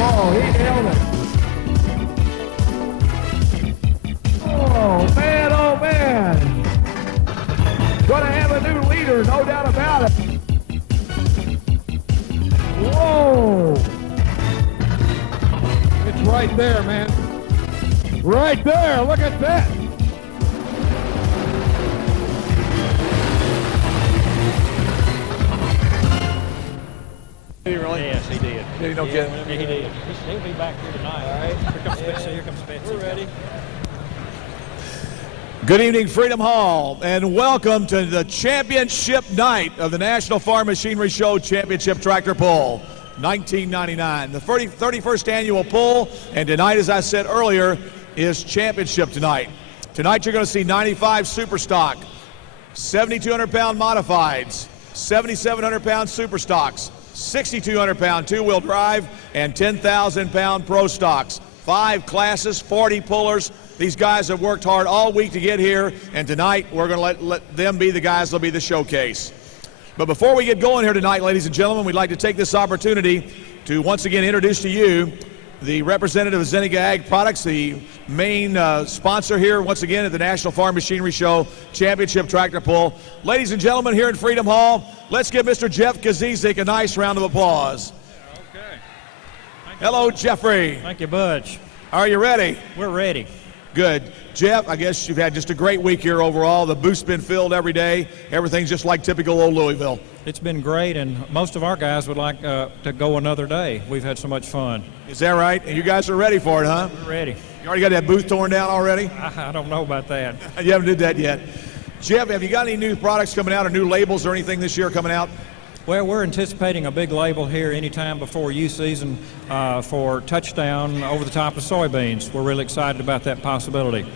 Whoa, he nailed it. Oh, man, oh, man. Gonna have a new leader, no doubt about it. Whoa. It's right there, man. Right there, look at that. Did he really? Yes, he did. Did he no kidding? Yeah, he did. He'll be back here tonight. All right. Here comes Betsy. Here comes Betsy. We're ready. Good evening, Freedom Hall, and welcome to the championship night of the National Farm Machinery Show Championship Tractor Pull 1999, the 31st annual pull, and tonight, as I said earlier, is championship tonight. Tonight you're going to see 95 super stock, 7,200-pound modifieds, 7,700-pound super stocks, 6,200-pound two-wheel drive, and 10,000-pound pro stocks. 5 classes, 40 pullers. These guys have worked hard all week to get here, and tonight we're going to let them be the guys. They'll be the showcase. But before we get going here tonight, ladies and gentlemen, we'd like to take this opportunity to once again introduce to you the representative of Zenica Ag Products, the main sponsor here once again at the National Farm Machinery Show Championship Tractor Pull. Ladies and gentlemen, here in Freedom Hall, let's give Mr. Jeff Kazizik a nice round of applause. Okay. Hello, Jeffrey. Thank you, Butch. Are you ready? We're ready. Good. Jeff, I guess you've had just a great week here overall. The booth's been filled every day. Everything's just like typical old Louisville. It's been great, and most of our guys would like to go another day. We've had so much fun. Is that right? And you guys are ready for it, huh? We're ready. You already got that booth torn down already? I don't know about that. You haven't did that yet. Jeff, have you got any new products coming out or new labels or anything this year coming out? Well, we're anticipating a big label here anytime before youth season for touchdown over the top of soybeans. We're really excited about that possibility.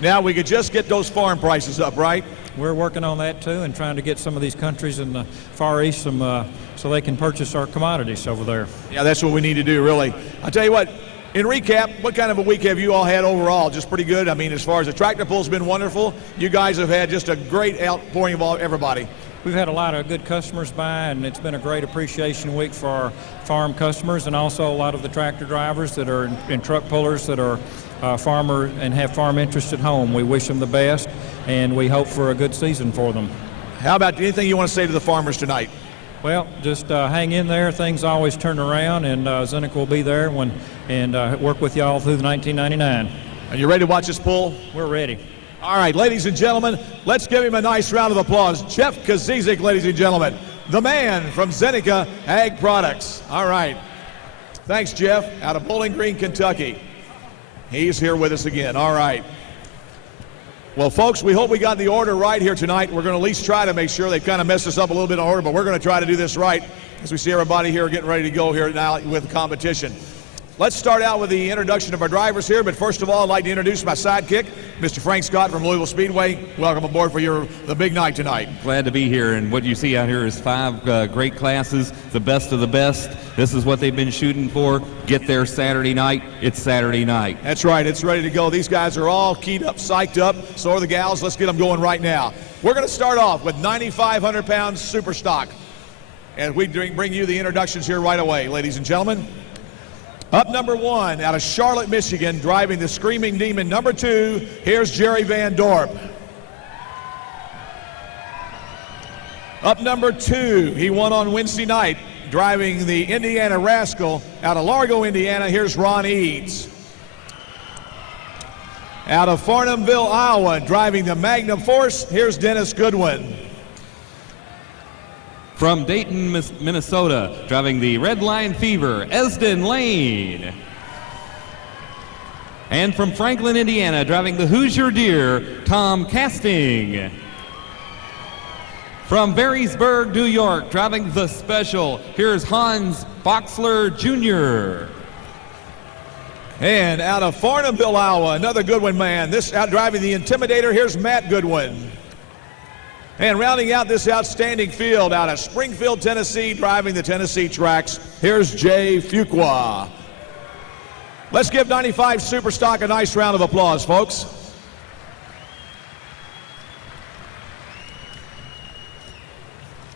Now we could just get those farm prices up, right? We're working on that too and trying to get some of these countries in the Far East some, so they can purchase our commodities over there. Yeah, that's what we need to do, really. I'll tell you what, in recap, what kind of a week have you all had overall? Just pretty good? I mean, as far as the tractor pull's been wonderful. You guys have had just a great outpouring of everybody. We've had a lot of good customers by, and it's been a great appreciation week for our farm customers and also a lot of the tractor drivers that are in truck pullers that are farmer and have farm interest at home. We wish them the best, and we hope for a good season for them. How about anything you want to say to the farmers tonight? Well, just hang in there. Things always turn around, and Zenica will be there and work with you all through the 1999. Are you ready to watch this pull? We're ready. All right, ladies and gentlemen, let's give him a nice round of applause. Jeff Kazizik, ladies and gentlemen, the man from Zenica Ag Products. All right. Thanks, Jeff, out of Bowling Green, Kentucky. He's here with us again. All right. Well, folks, we hope we got the order right here tonight. We're going to at least try to make sure they've kind of messed us up a little bit in order, but we're going to try to do this right as we see everybody here getting ready to go here now with competition. Let's start out with the introduction of our drivers here, but first of all, I'd like to introduce my sidekick, Mr. Frank Scott from Louisville Speedway. Welcome aboard for the big night tonight. Glad to be here, and what you see out here is 5 great classes, the best of the best. This is what they've been shooting for. Get there Saturday night. It's Saturday night. That's right. It's ready to go. These guys are all keyed up, psyched up. So are the gals. Let's get them going right now. We're going to start off with 9,500 pounds super stock. And we bring you the introductions here right away, ladies and gentlemen. Up number 1 out of Charlotte, Michigan, driving the Screaming Demon. Number 2, here's Jerry Van Dorp. Up number 2, he won on Wednesday night, driving the Indiana Rascal out of Largo, Indiana. Here's Ron Eads. Out of Farnhamville, Iowa, driving the Magnum Force, here's Dennis Goodwin. From Dayton, Minnesota, driving the Red Line Fever, Esden Lane. And from Franklin, Indiana, driving the Hoosier Deer, Tom Casting. From Barrysburg, New York, driving the Special, here's Hans Boxler Jr. And out of Farnhamville, Iowa, another Goodwin man. This out driving the Intimidator, here's Matt Goodwin. And rounding out this outstanding field out of Springfield, Tennessee, driving the Tennessee tracks, here's Jay Fuqua. Let's give 95 Superstock a nice round of applause, folks.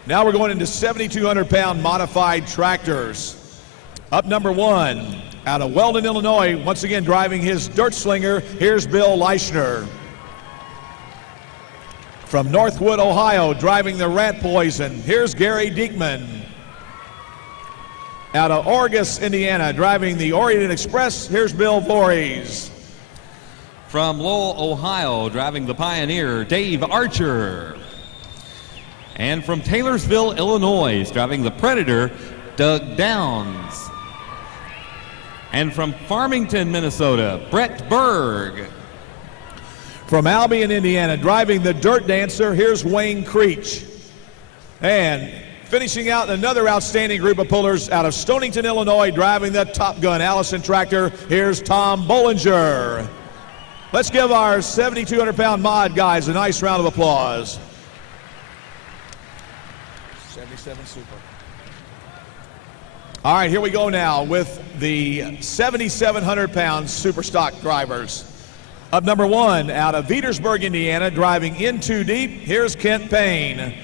Now we're going into 7,200 pound modified tractors. Up number 1, Out of Weldon, Illinois, once again driving his dirt slinger, here's Bill Leischner. From Northwood, Ohio, driving the Rat Poison, here's Gary Diekman. Out of Orgus, Indiana, driving the Orient Express, here's Bill Voorhees. From Lowell, Ohio, driving the Pioneer, Dave Archer. And from Taylorsville, Illinois, driving the Predator, Doug Downs. And from Farmington, Minnesota, Brett Berg. From Albion, Indiana, driving the Dirt Dancer, here's Wayne Creech. And finishing out another outstanding group of pullers out of Stonington, Illinois, driving the Top Gun Allison tractor, here's Tom Bollinger. Let's give our 7,200-pound mod guys a nice round of applause. 77 Super. All right, here we go now with the 7,700-pound super stock drivers. Up number 1, out of Vetersburg, Indiana, driving in too deep, here's Kent Payne.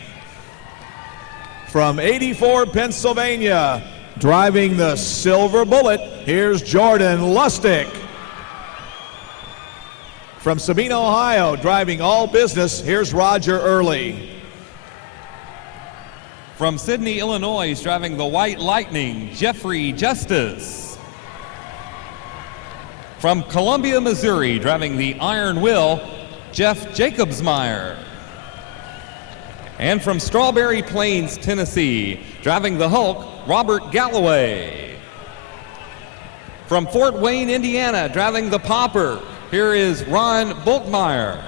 From 84, Pennsylvania, driving the Silver Bullet, here's Jordan Lustig. From Sabina, Ohio, driving all business, here's Roger Early. From Sydney, Illinois, driving the White Lightning, Jeffrey Justice. From Columbia, Missouri, driving the Iron Will, Jeff Jacobsmeyer. And from Strawberry Plains, Tennessee, driving the Hulk, Robert Galloway. From Fort Wayne, Indiana, driving the Popper, here is Ron Bultmeyer.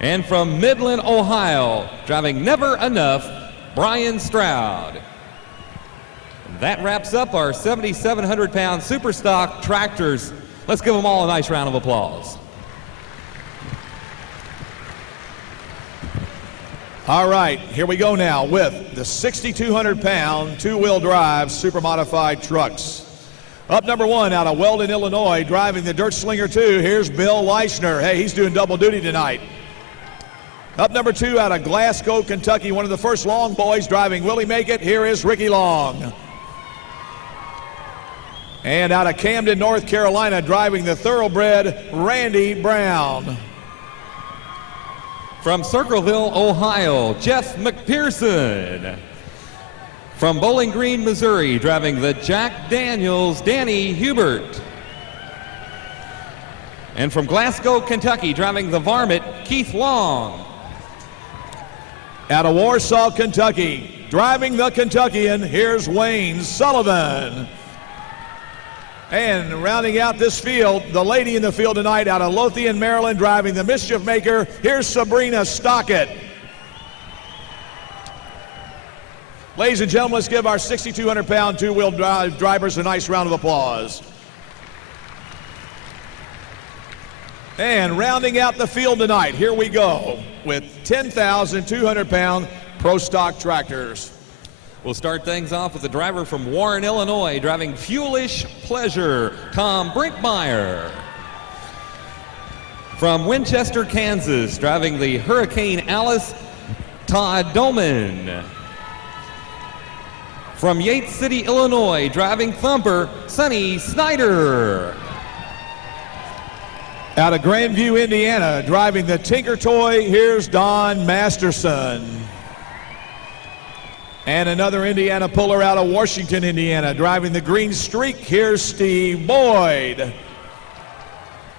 And from Midland, Ohio, driving Never Enough, Brian Stroud. That wraps up our 7,700-pound super stock tractors. Let's give them all a nice round of applause. All right, here we go now with the 6,200-pound two-wheel drive super modified trucks. Up number 1 out of Weldon, Illinois, driving the Dirt Slinger 2, here's Bill Leischner. Hey, he's doing double duty tonight. Up number 2 out of Glasgow, Kentucky, one of the first Long boys driving Willie Make It, here is Ricky Long. And out of Camden, North Carolina, driving the Thoroughbred, Randy Brown. From Circleville, Ohio, Jeff McPherson. From Bowling Green, Missouri, driving the Jack Daniels, Danny Hubert. And from Glasgow, Kentucky, driving the Varmint, Keith Long. Out of Warsaw, Kentucky, driving the Kentuckian, here's Wayne Sullivan. And rounding out this field, the lady in the field tonight out of Lothian, Maryland, driving the Mischief Maker, here's Sabrina Stockett. Ladies and gentlemen, let's give our 6,200-pound two-wheel drive drivers a nice round of applause. And rounding out the field tonight, here we go with 10,200-pound Pro Stock tractors. We'll start things off with the driver from Warren, Illinois, driving Fuelish Pleasure, Tom Brinkmeyer. From Winchester, Kansas, driving the Hurricane Alice, Todd Doman. From Yates City, Illinois, driving Thumper, Sonny Snyder. Out of Grandview, Indiana, driving the Tinker Toy, here's Don Masterson. And another Indiana puller out of Washington, Indiana, driving the Green Streak, here's Steve Boyd.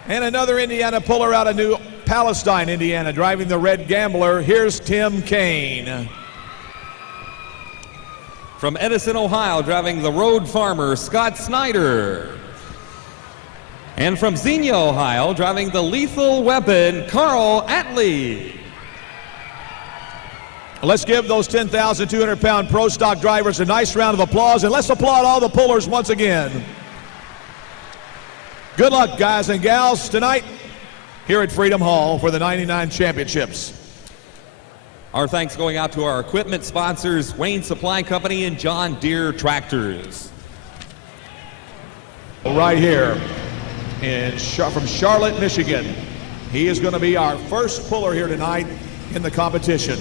And another Indiana puller out of New Palestine, Indiana, driving the Red Gambler, here's Tim Kane. From Edison, Ohio, driving the Road Farmer, Scott Snyder. And from Xenia, Ohio, driving the Lethal Weapon, Carl Atley. Let's give those 10,200-pound Pro Stock drivers a nice round of applause, and let's applaud all the pullers once again. Good luck, guys and gals, tonight here at Freedom Hall for the 99 Championships. Our thanks going out to our equipment sponsors, Wayne Supply Company and John Deere Tractors. Right here from Charlotte, Michigan. He is going to be our first puller here tonight in the competition.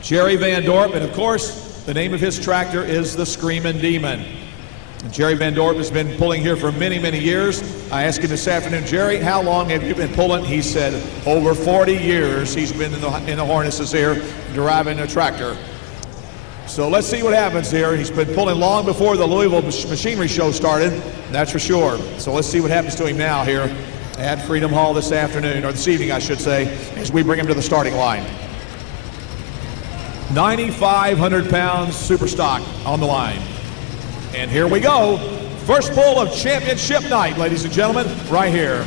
Jerry Van Dorp, and of course, the name of his tractor is the Screamin' Demon. Jerry Van Dorp has been pulling here for many, many years. I asked him this afternoon, Jerry, how long have you been pulling? He said over 40 years he's been in the harnesses here, driving a tractor. So let's see what happens here. He's been pulling long before the Louisville Machinery Show started, that's for sure. So let's see what happens to him now here at Freedom Hall this afternoon, or this evening, I should say, as we bring him to the starting line. 9,500 pounds super stock on the line. And here we go. First pull of championship night, ladies and gentlemen, right here.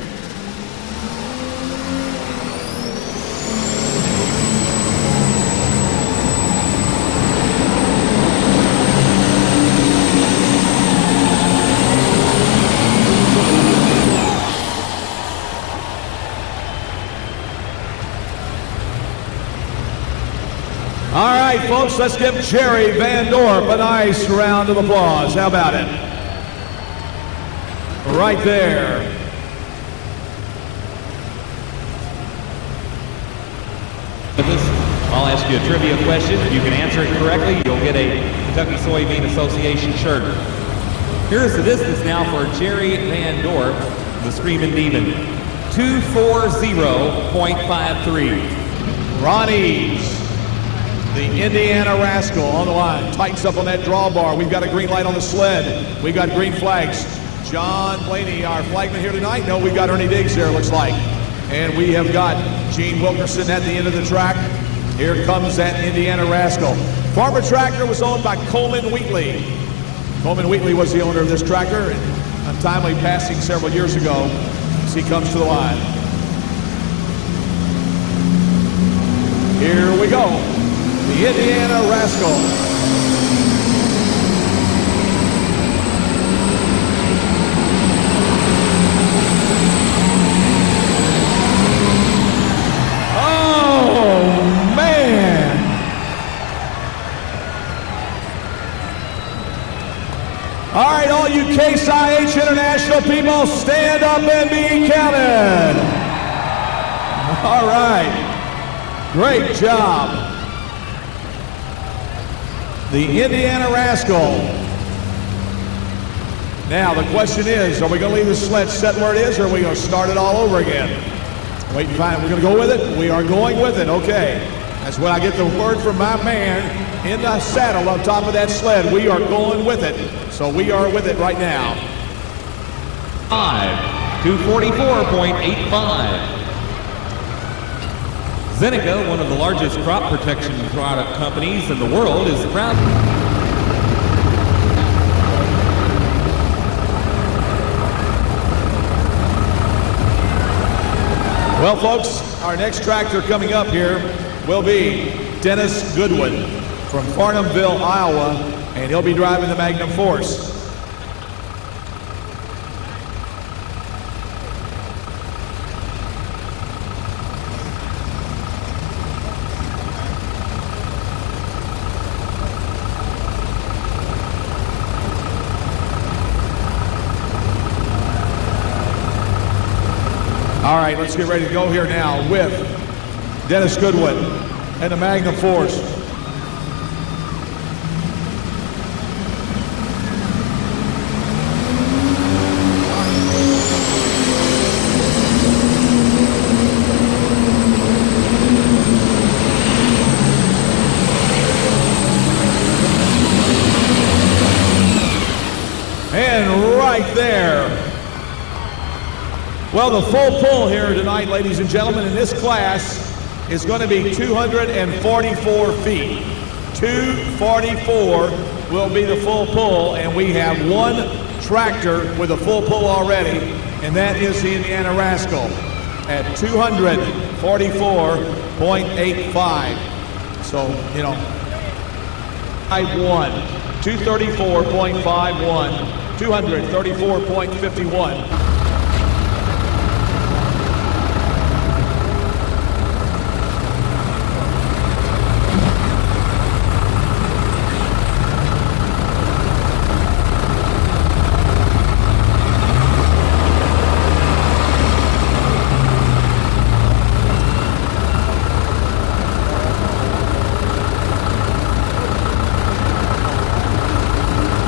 All right, folks, let's give Jerry Van Dorp a nice round of applause. How about it? Right there. With this, I'll ask you a trivia question. If you can answer it correctly, you'll get a Kentucky Soybean Association shirt. Here's the distance now for Jerry Van Dorp, the Screamin' Demon. 240.53. Ronnie's, the Indiana Rascal, on the line. Tightens up on that drawbar. We've got a green light on the sled. We got green flags. John Blaney, our flagman here tonight. No, we've got Ernie Diggs there, looks like. And we have got Gene Wilkerson at the end of the track. Here comes that Indiana Rascal. Farmer Tractor was owned by Coleman Wheatley. Coleman Wheatley was the owner of this tractor, and untimely passing several years ago as he comes to the line. Here we go. The Indiana Rascal. Oh, man. All right, all you Case IH International people, stand up and be counted. All right. Great job. The Indiana Rascal. Now the question is, are we going to leave the sled set where it is, or are we going to start it all over again? Wait and find. We're going to go with it? We are going with it. Okay. That's when I get the word from my man in the saddle on top of that sled. We are going with it. So we are with it right now. 244.85. Zeneca, one of the largest crop protection product companies in the world, is proud. Well, folks, our next tractor coming up here will be Dennis Goodwin from Farnhamville, Iowa, and he'll be driving the Magnum Force. All right, let's get ready to go here now with Dennis Goodwin and the Magnum Force. And right there. Well, the full pull here tonight, ladies and gentlemen, in this class is going to be 244 feet. 244 will be the full pull, and we have one tractor with a full pull already, and that is the Indiana Rascal at 244.85. So, you know, 234.51, 234.51.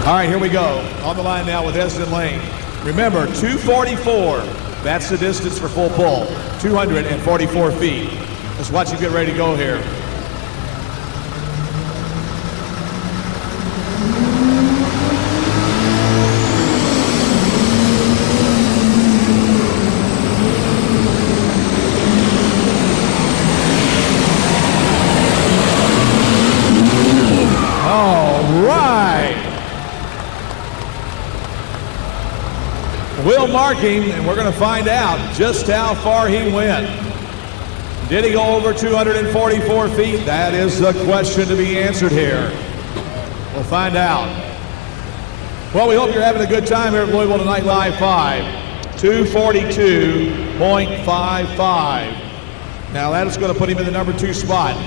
All right, here we go. On the line now with Esden Lane. Remember, 244. That's the distance for full pull. 244 feet. Let's watch him get ready to go here. Wheel marking, and we're going to find out just how far he went. Did he go over 244 feet? That is the question to be answered here. We'll find out. Well, we hope you're having a good time here at Louisville Tonight Live 5. 242.55. Now that is going to put him in the number 2 spot.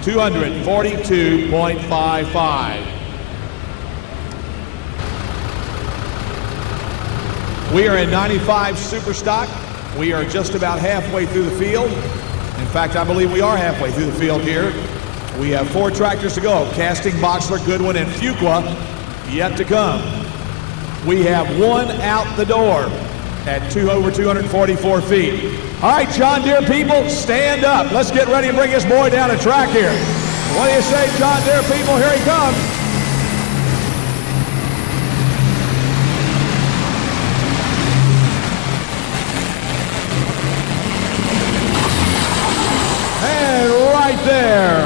242.55. We are in 95 super stock. We are just about halfway through the field. In fact, I believe we are halfway through the field here. We have 4 tractors to go. Casting, Boxler, Goodwin, and Fuqua yet to come. We have 1 out the door at over 244 feet. All right, John Deere people, stand up. Let's get ready to bring this boy down the track here. What do you say, John Deere people? Here he comes. There.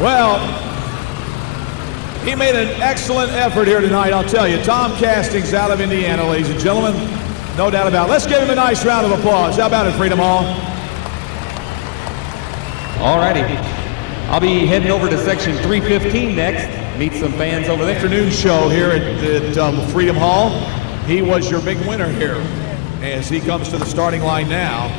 Well, he made an excellent effort here tonight, I'll tell you. Tom Castings out of Indiana, ladies and gentlemen. No doubt about it. Let's give him a nice round of applause. How about it, Freedom Hall? All righty. I'll be heading over to section 315 next. Meet some fans over there. Afternoon show here at Freedom Hall. He was your big winner here as he comes to the starting line now.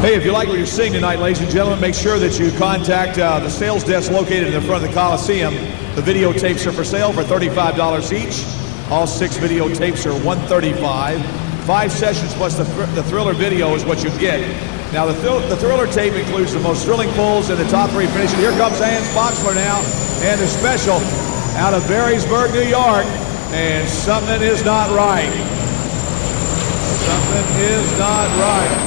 Hey, if you like what you're seeing tonight, ladies and gentlemen, make sure that you contact the sales desk located in the front of the Coliseum. The videotapes are for sale for $35 each. All 6 videotapes are $135. 5 sessions plus the Thriller video is what you get. Now, the Thriller tape includes the most thrilling pulls and the top 3 finishes. Here comes Hans Boxler now, and the special out of Barrysburg, New York, and something is not right. Something is not right.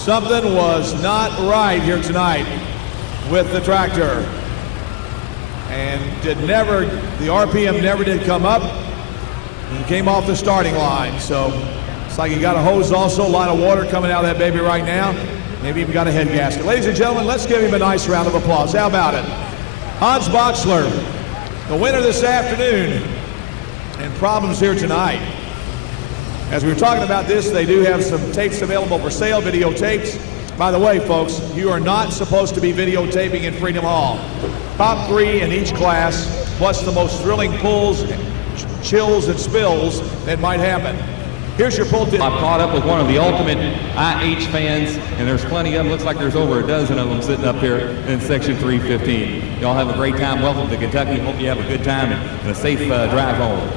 Something was not right here tonight with the tractor. And the RPM never did come up. And came off the starting line. So it's like you got a hose also, a lot of water coming out of that baby right now. Maybe even got a head gasket. Ladies and gentlemen, let's give him a nice round of applause. How about it? Hans Boxler, the winner this afternoon, and problems here tonight. As we were talking about this, they do have some tapes available for sale, videotapes. By the way, folks, you are not supposed to be videotaping in Freedom Hall. Top 3 in each class, plus the most thrilling pulls, chills, and spills that might happen. Here's your pull tip. I've caught up with one of the ultimate IH fans, and there's plenty of them. Looks like there's over a dozen of them sitting up here in section 315. Y'all have a great time. Welcome to Kentucky. Hope you have a good time and a safe drive home.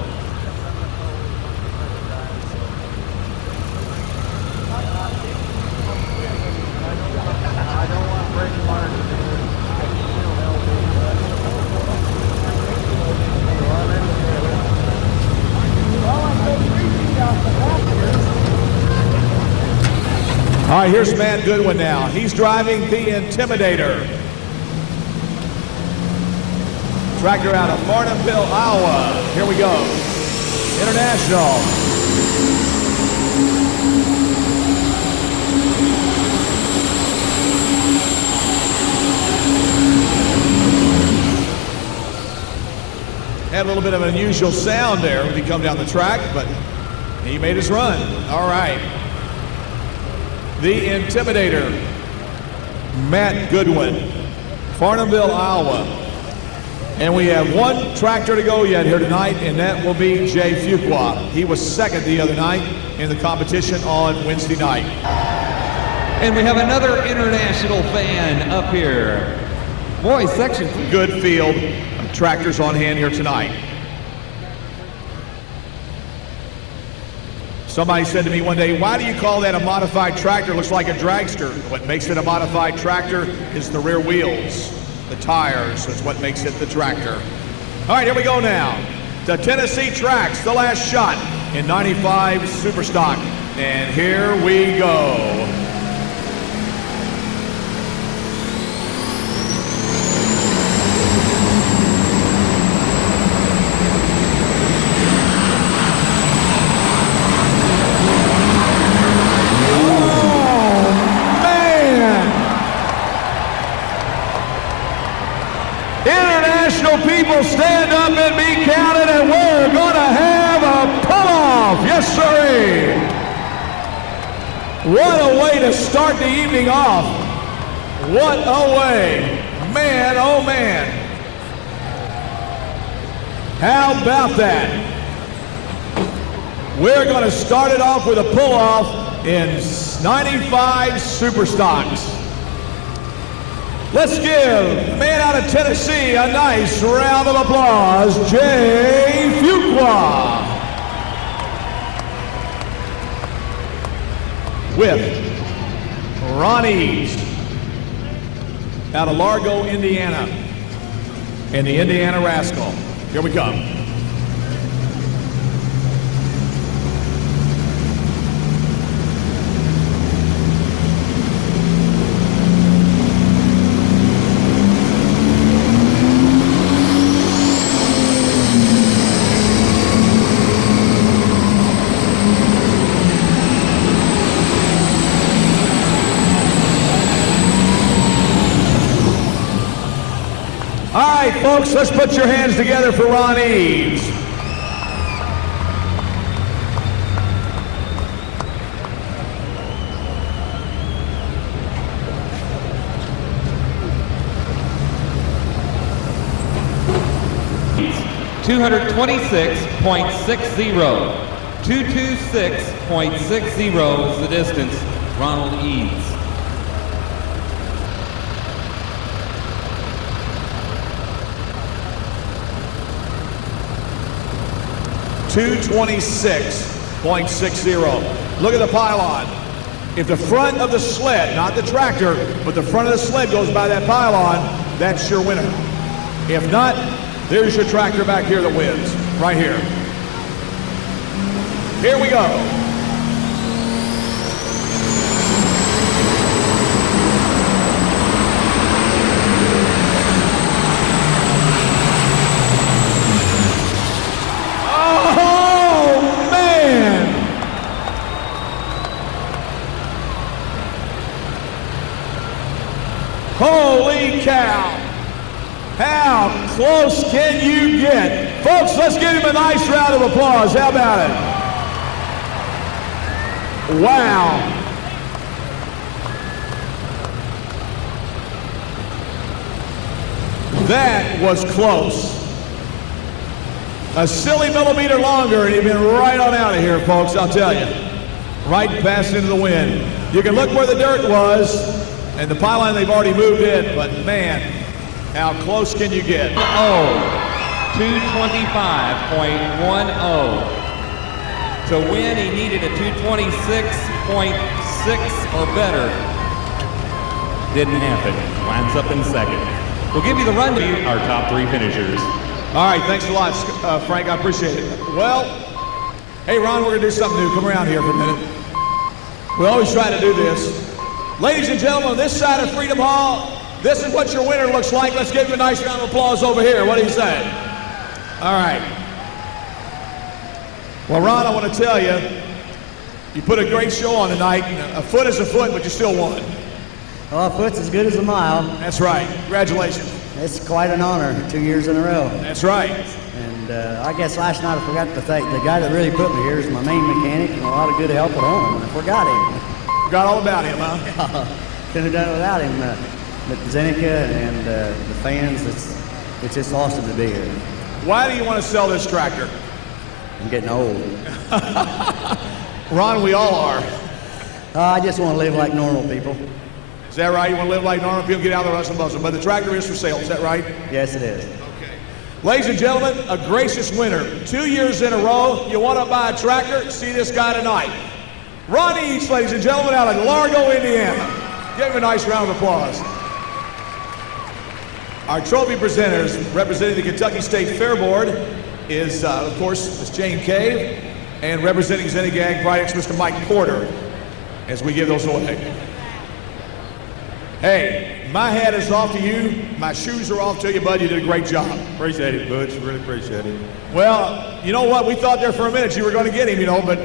All right, here's Matt Goodwin now. He's driving the Intimidator. Tractor out of Martinville, Iowa. Here we go. International. Had a little bit of an unusual sound there when he come down the track, but he made his run. All right. The Intimidator, Matt Goodwin, Farnhamville, Iowa. And we have one tractor to go yet here tonight, and that will be Jay Fuqua. He was second the other night in the competition on Wednesday night. And we have another international fan up here. Boys section. Good field of tractors on hand here tonight. Somebody said to me one day, why do you call that a modified tractor? It looks like a dragster. What makes it a modified tractor is the rear wheels. The tires is what makes it the tractor. All right, here we go now. The Tennessee tracks, the last shot in 95 Superstock. And here we go. People stand up and be counted, and we're going to have a pull-off. Yes, sirree. What a way to start the evening off. What a way. Man, oh man. How about that? We're going to start it off with a pull-off in 95 Superstocks. Let's give the man out of Tennessee a nice round of applause, Jay Fuqua. With Ronnie's out of Largo, Indiana, and the Indiana Rascal. Here we come. All right, folks, let's put your hands together for Ron Eves. .226.60. 226.60 is the distance. Ronald Eves. .226.60. Look at the pylon. If the front of the sled, not the tractor, but the front of the sled goes by that pylon, that's your winner. If not, there's your tractor back here that wins, right here. Here we go. Holy cow. How close can you get? Folks, let's give him a nice round of applause. How about it? Wow. That was close. A silly millimeter longer and he'd been right on out of here, folks, I'll tell you. Right past into the wind. You can look where the dirt was. And the pylon they've already moved in, but man, how close can you get? 225.10. To win, he needed a 226.6 or better. Didn't happen. Winds up in second. We'll give you the run to our top three finishers. All right, thanks a lot, Frank. I appreciate it. Well, hey, Ron, we're going to do something new. Come around here for a minute. We always try to do this. Ladies and gentlemen, on this side of Freedom Hall, this is what your winner looks like. Let's give him a nice round of applause over here. What do you say? All right. Well, Ron, I want to tell you, You put a great show on tonight. A foot is a foot, but you still won. Well, a foot's as good as a mile. That's right. Congratulations. It's quite an honor, 2 years in a row. That's right. And I guess last night I forgot to thank the guy that really put me here is my main mechanic and a lot of good help at home. And I forgot him. Forgot all about him, huh? Couldn't have done it without him. But Zeneca and the fans, it's just awesome to be here. Why do you want to sell this tractor? I'm getting old. Ron, we all are. I just want to live like normal people. Is that right? You want to live like normal people, get out of the Russell Bustle. But the tractor is for sale, is that right? Yes, it is. Okay. Ladies and gentlemen, a gracious winner. 2 years in a row, you want to buy a tractor? See this guy tonight. Ron East, ladies and gentlemen, out of Largo, Indiana. Give him a nice round of applause. Our trophy presenters representing the Kentucky State Fair Board is, of course, Ms. Jane Cave, and representing Zenigag Products, Mr. Mike Porter, as we give those away. Hey, my hat is off to you. My shoes are off to you, bud. You did a great job. Appreciate it, Butch. Really appreciate it. Well, you know what? We thought there for a minute you were going to get him, you know, but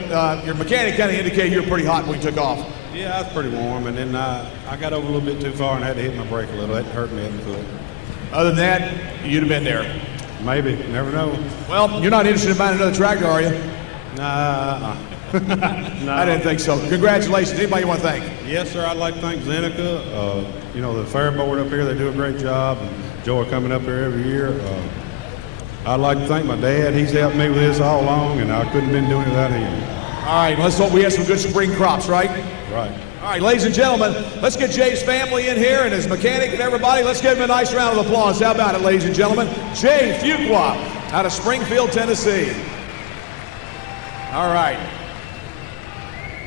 your mechanic kind of indicated you were pretty hot when we took off. Yeah, I was pretty warm, and then I got over a little bit too far and had to hit my brake a little. That hurt me in the foot. Other than that, you'd have been there. Maybe. Never know. Well, you're not interested in buying another tractor, are you? Nah. No. I didn't think so. Congratulations. Anybody you want to thank? Yes, sir. I'd like to thank Zeneca. You know, the fair board up here, they do a great job. And Joy coming up here every year. I'd like to thank my dad. He's helped me with this all along, and I couldn't have been doing it without him. All right, let's hope we have some good spring crops, right? Right. All right, ladies and gentlemen, let's get Jay's family in here and his mechanic and everybody. Let's give him a nice round of applause. How about it, ladies and gentlemen? Jay Fuqua out of Springfield, Tennessee. All right.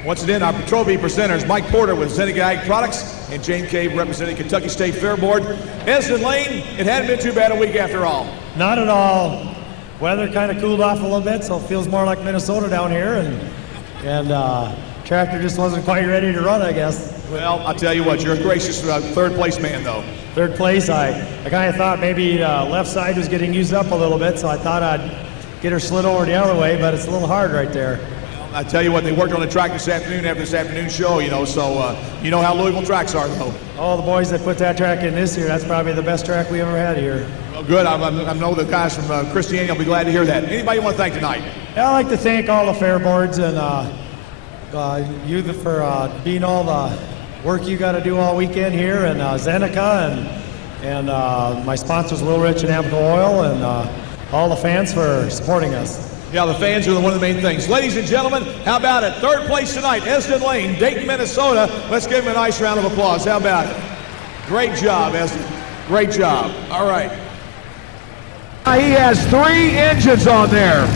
Once again, our trophy presenters, Mike Porter with Zenigag Products and Jane Cave representing Kentucky State Fair Board. Esden Lane, it hadn't been too bad a week after all. Not at all. Weather kind of cooled off a little bit, so it feels more like Minnesota down here, and tractor just wasn't quite ready to run, I guess. Well, I'll tell you what, you're a gracious third place man, though. Third place, I kind of thought maybe left side was getting used up a little bit, so I thought I'd get her slid over the other way, but it's a little hard right there. I tell you what, they worked on the track this afternoon after this afternoon show, you know, so you know how Louisville tracks are, though. All the boys that put that track in this year, that's probably the best track we ever had here. Well, good. I know the guys from Christiania will be glad to hear that. Anybody you want to thank tonight? Yeah, I'd like to thank all the fair boards and you for being all the work you got to do all weekend here, and Zeneca and my sponsors, Will Rich and Ampco Oil, and all the fans for supporting us. Yeah, the fans are one of the main things. Ladies and gentlemen, how about it? Third place tonight, Esden Lane, Dayton, Minnesota. Let's give him a nice round of applause. How about it? Great job, Esden. Great job. All right. He has 3 engines on there.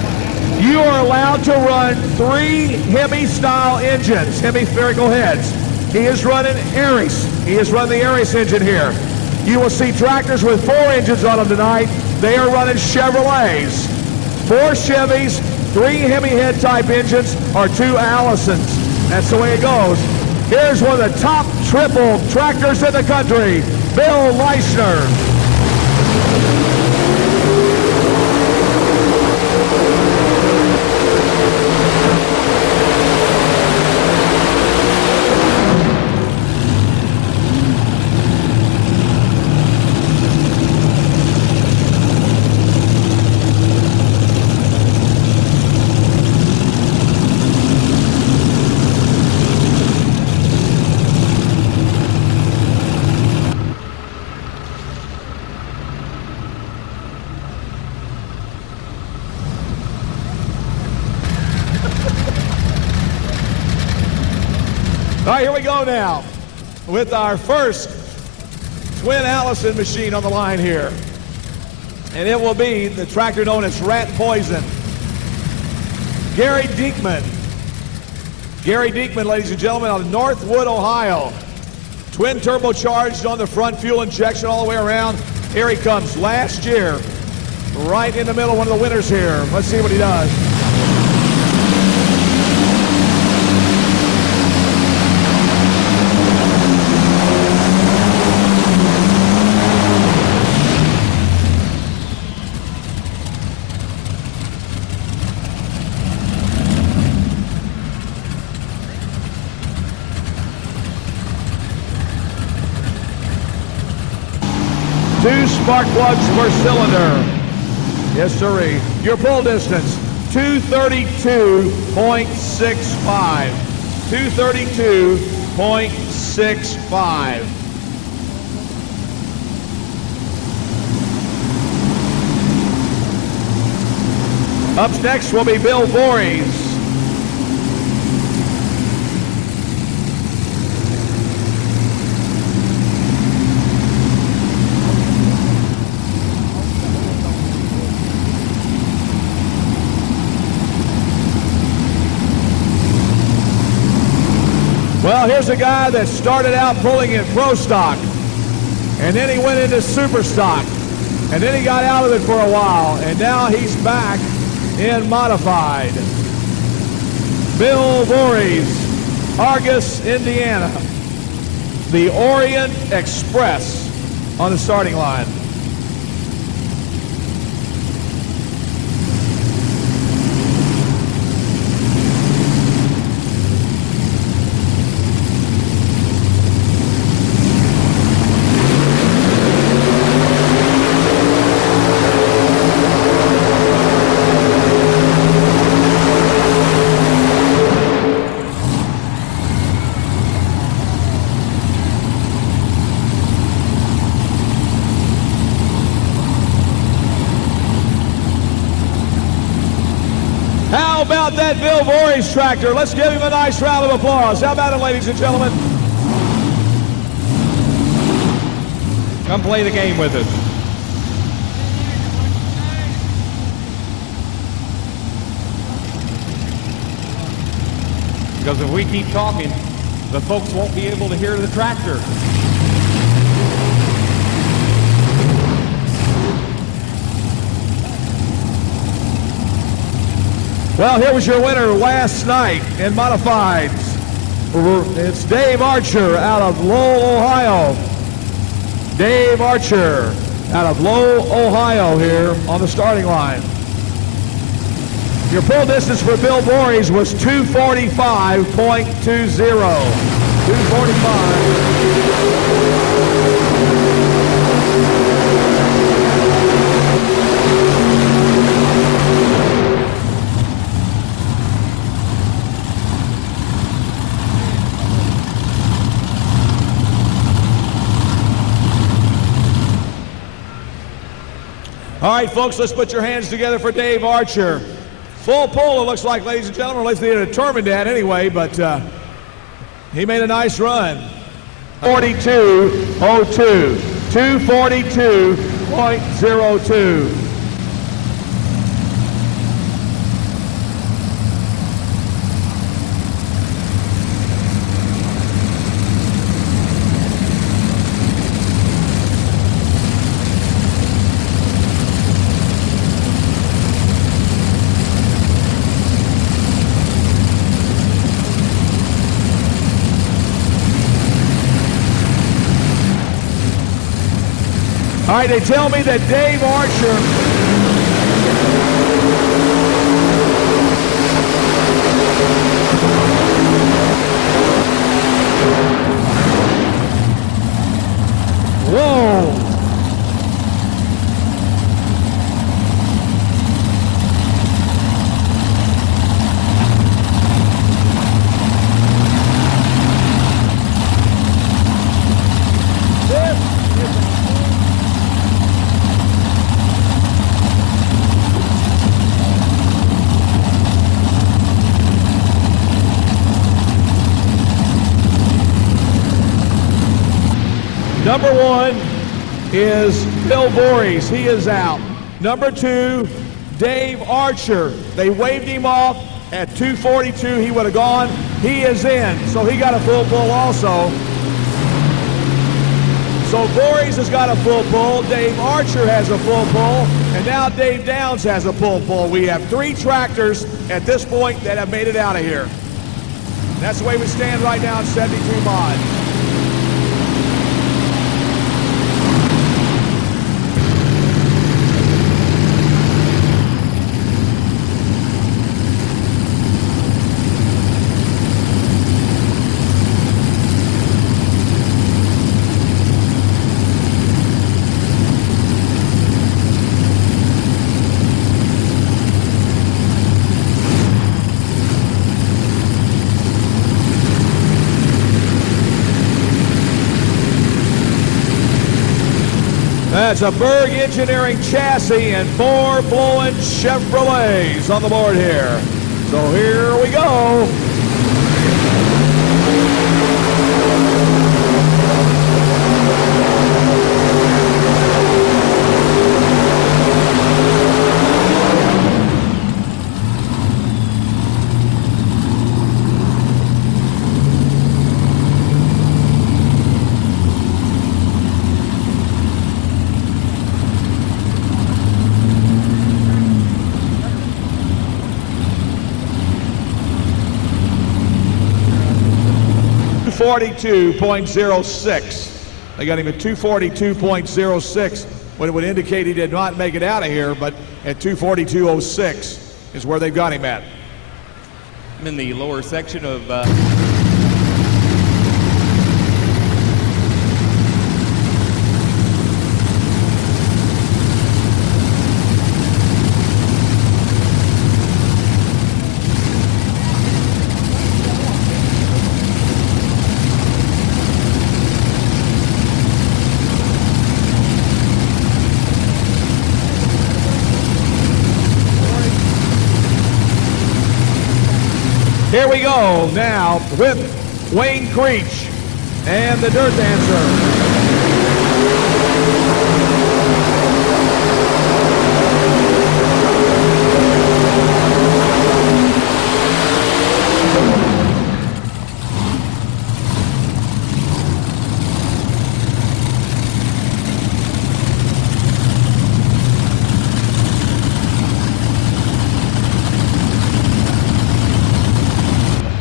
You are allowed to run 3 Hemi-style engines, hemispherical heads. He is running Aries. He is running the Aries engine here. You will see tractors with 4 engines on them tonight. They are running Chevrolets. 4 Chevys, 3 Hemi head type engines, or 2 Allisons. That's the way it goes. Here's one of the top triple tractors in the country, Bill Leishner. All right, here we go now with our first twin Allison machine on the line here. And it will be the tractor known as Rat Poison. Gary Diekman. Gary Diekman, ladies and gentlemen, out of Northwood, Ohio. Twin turbocharged on the front, fuel injection all the way around. Here he comes last year, right in the middle, one of the winners here. Let's see what he does. spark plugs per cylinder. Yes, sirree. Your pull distance, 232.65. 232.65. Up next will be Bill Voorhees. Well, here's a guy that started out pulling in pro stock, and then he went into super stock, and then he got out of it for a while, and now he's back in modified. Bill Voorhees, Argus, Indiana. The Orient Express on the starting line. How about that Bill Voorhees tractor? Let's give him a nice round of applause. How about it, ladies and gentlemen? Come play the game with us. Because if we keep talking, the folks won't be able to hear the tractor. Well, here was your winner last night in modifieds. It's Dave Archer out of Lowell, Ohio. Dave Archer out of Lowell, Ohio here on the starting line. Your pull distance for Bill Voorhees was 245.20. 245. All right, folks, let's put your hands together for Dave Archer. Full pull, it looks like, ladies and gentlemen. At least they determined that anyway, but he made a nice run. 42.02. 242.02. All right, they tell me that Dave Archer whoa. Number one is Bill Voorhees. He is out. Number two, Dave Archer. They waved him off at 242. He would have gone. He is in. So he got a full pull also. So Voorhees has got a full pull. Dave Archer has a full pull. And now Dave Downs has a full pull. We have three tractors at this point that have made it out of here. That's the way we stand right now in 72 mod. That's a Berg Engineering chassis and 4 blowing Chevrolets on the board here. So here we go. .06. They got him at 242.06, when it would indicate he did not make it out of here, but at 242.06 is where they've got him at. I'm in the lower section of Here we go now with Wayne Creech and the Dirt Dancer.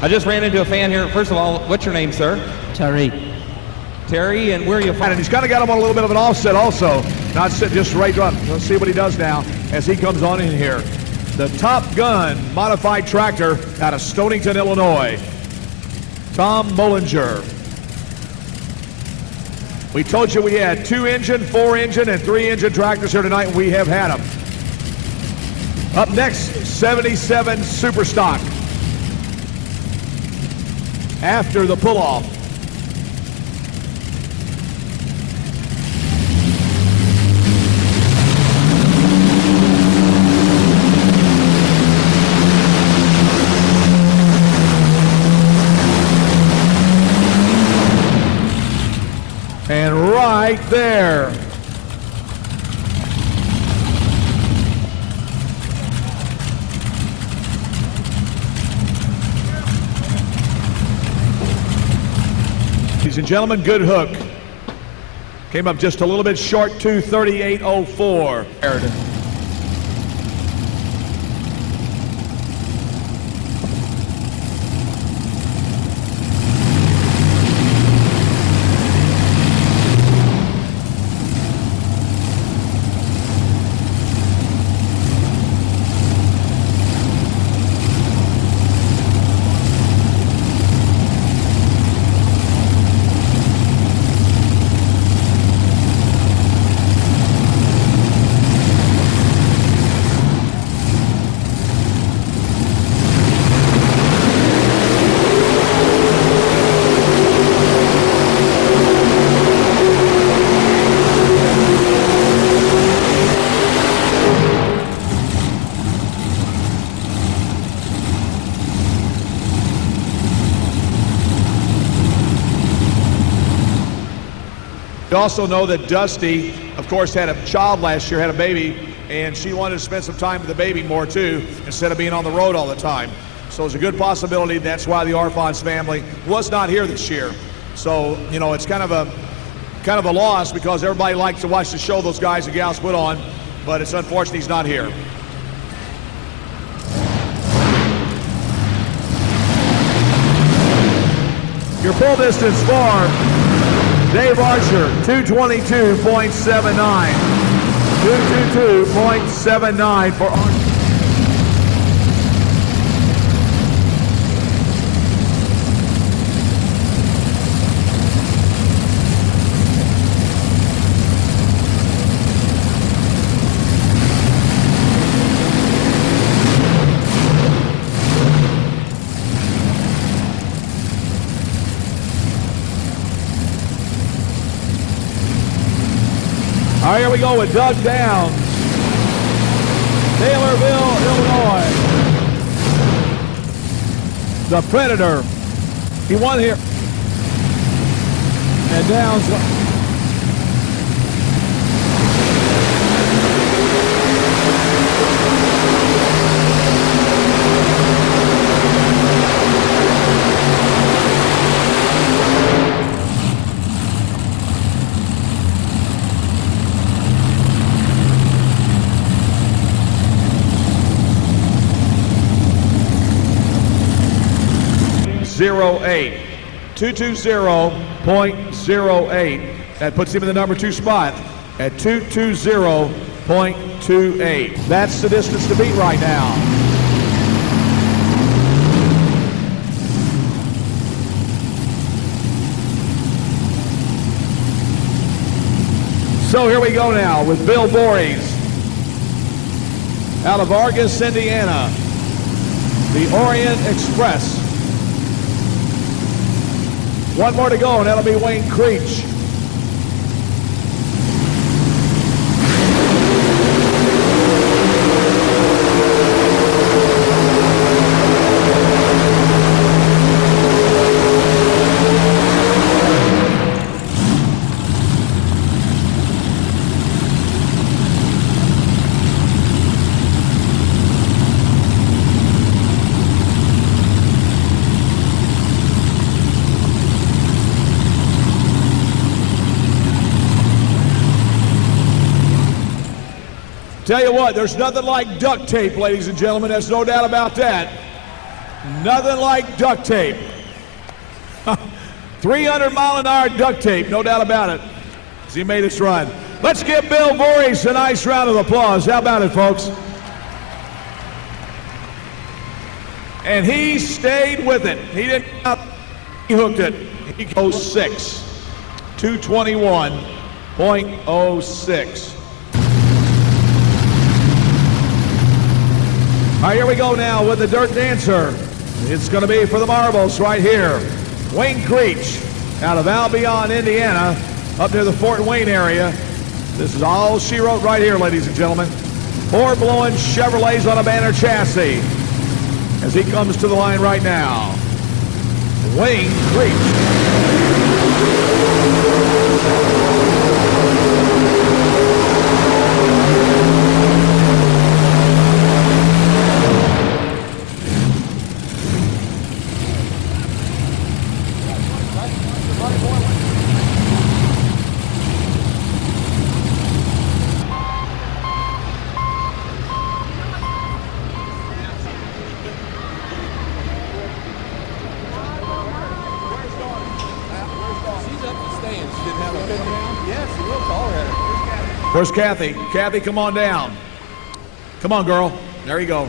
I just ran into a fan here. First of all, what's your name, sir? Terry. Terry, and where are you from? And he's kind of got him on a little bit of an offset also, not sit just right up. Let's see what he does now as he comes on in here. The Top Gun modified tractor out of Stonington, Illinois. Tom Bollinger. We told you we had 2-engine, 4-engine, and 3-engine tractors here tonight, and we have had them. Up next, 77 Superstock. After the pull-off. And right there. Ladies and gentlemen, good hook. Came up just a little bit short, 238.04. You also know that Dusty, of course, had a child last year, had a baby, and she wanted to spend some time with the baby more too, instead of being on the road all the time. So it's a good possibility that's why the Arfons family was not here this year. So, you know, it's kind of a loss because everybody likes to watch the show those guys and gals put on, but it's unfortunate he's not here. Your full distance for Dave Archer, 222.79. 222.79 for Archer. All right, here we go with Doug Downs, Taylorville, Illinois. The Predator. He won here. And Downs. 08. 220.08. That puts him in the number 2 spot at 220.28. That's the distance to beat right now. So here we go now with Bill Voorhees out of Argus, Indiana. The Orient Express. One more to go, and that'll be Wayne Creech. Tell you what, there's nothing like duct tape, ladies and gentlemen. There's no doubt about that. Nothing like duct tape. 300-mile-an-hour duct tape, no doubt about it, as he made his run. Let's give Bill Voorhees a nice round of applause. How about it, folks? And he stayed with it. He didn't stop. He hooked it. He goes 6. 221.06. All right, here we go now with the Dirt Dancer. It's going to be for the marbles right here. Wayne Creech out of Albion, Indiana, up near the Fort Wayne area. This is all she wrote right here, ladies and gentlemen. 4 blowing Chevrolets on a banner chassis as he comes to the line right now. Wayne Creech. Where's Kathy? Kathy, come on down. Come on, girl. There you go.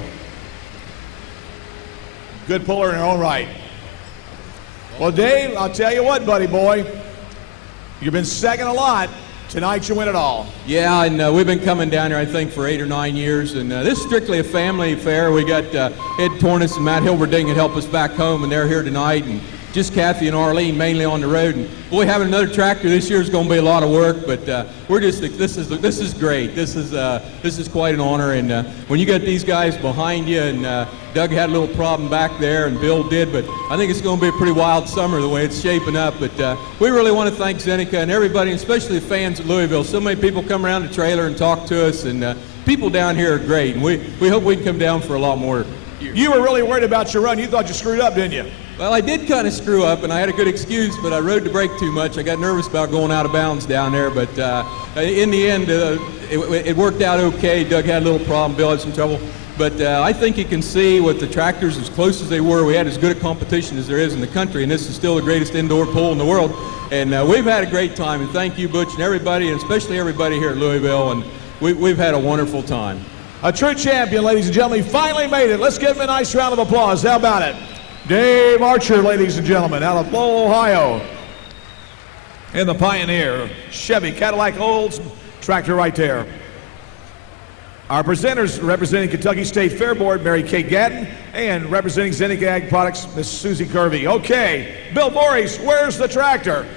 Good puller in her own right. Well, Dave, I'll tell you what, buddy boy. You've been second a lot. Tonight you win it all. Yeah, and we've been coming down here, I think, for 8 or 9 years, and this is strictly a family affair. We got Ed Tornis and Matt Hilberding that help us back home, and they're here tonight, and just Kathy and Arlene mainly on the road. And boy, having another tractor this year is going to be a lot of work, but we're just this is great. This is quite an honor, and when you got these guys behind you, and Doug had a little problem back there, and Bill did, but I think it's going to be a pretty wild summer the way it's shaping up. But we really want to thank Zenica and everybody, especially the fans at Louisville. So many people come around the trailer and talk to us, and people down here are great, and we hope we can come down for a lot more years. You were really worried about your run. You thought you screwed up, didn't you? Well, I did kind of screw up, and I had a good excuse, but I rode the brake too much. I got nervous about going out of bounds down there, but in the end, it worked out okay. Doug had a little problem. Bill had some trouble. But I think you can see with the tractors, as close as they were, we had as good a competition as there is in the country, and this is still the greatest indoor pool in the world. And we've had a great time, and thank you, Butch, and everybody, and especially everybody here at Louisville, and we've had a wonderful time. A true champion, ladies and gentlemen. He finally made it. Let's give him a nice round of applause. How about it? Dave Archer, ladies and gentlemen, out of Lowell, Ohio. In the Pioneer, Chevy Cadillac Olds tractor right there. Our presenters representing Kentucky State Fair Board, Mary Kate Gatton, and representing Zenica Ag Products, Miss Susie Kirby. Okay, Bill Voorhees, where's the tractor?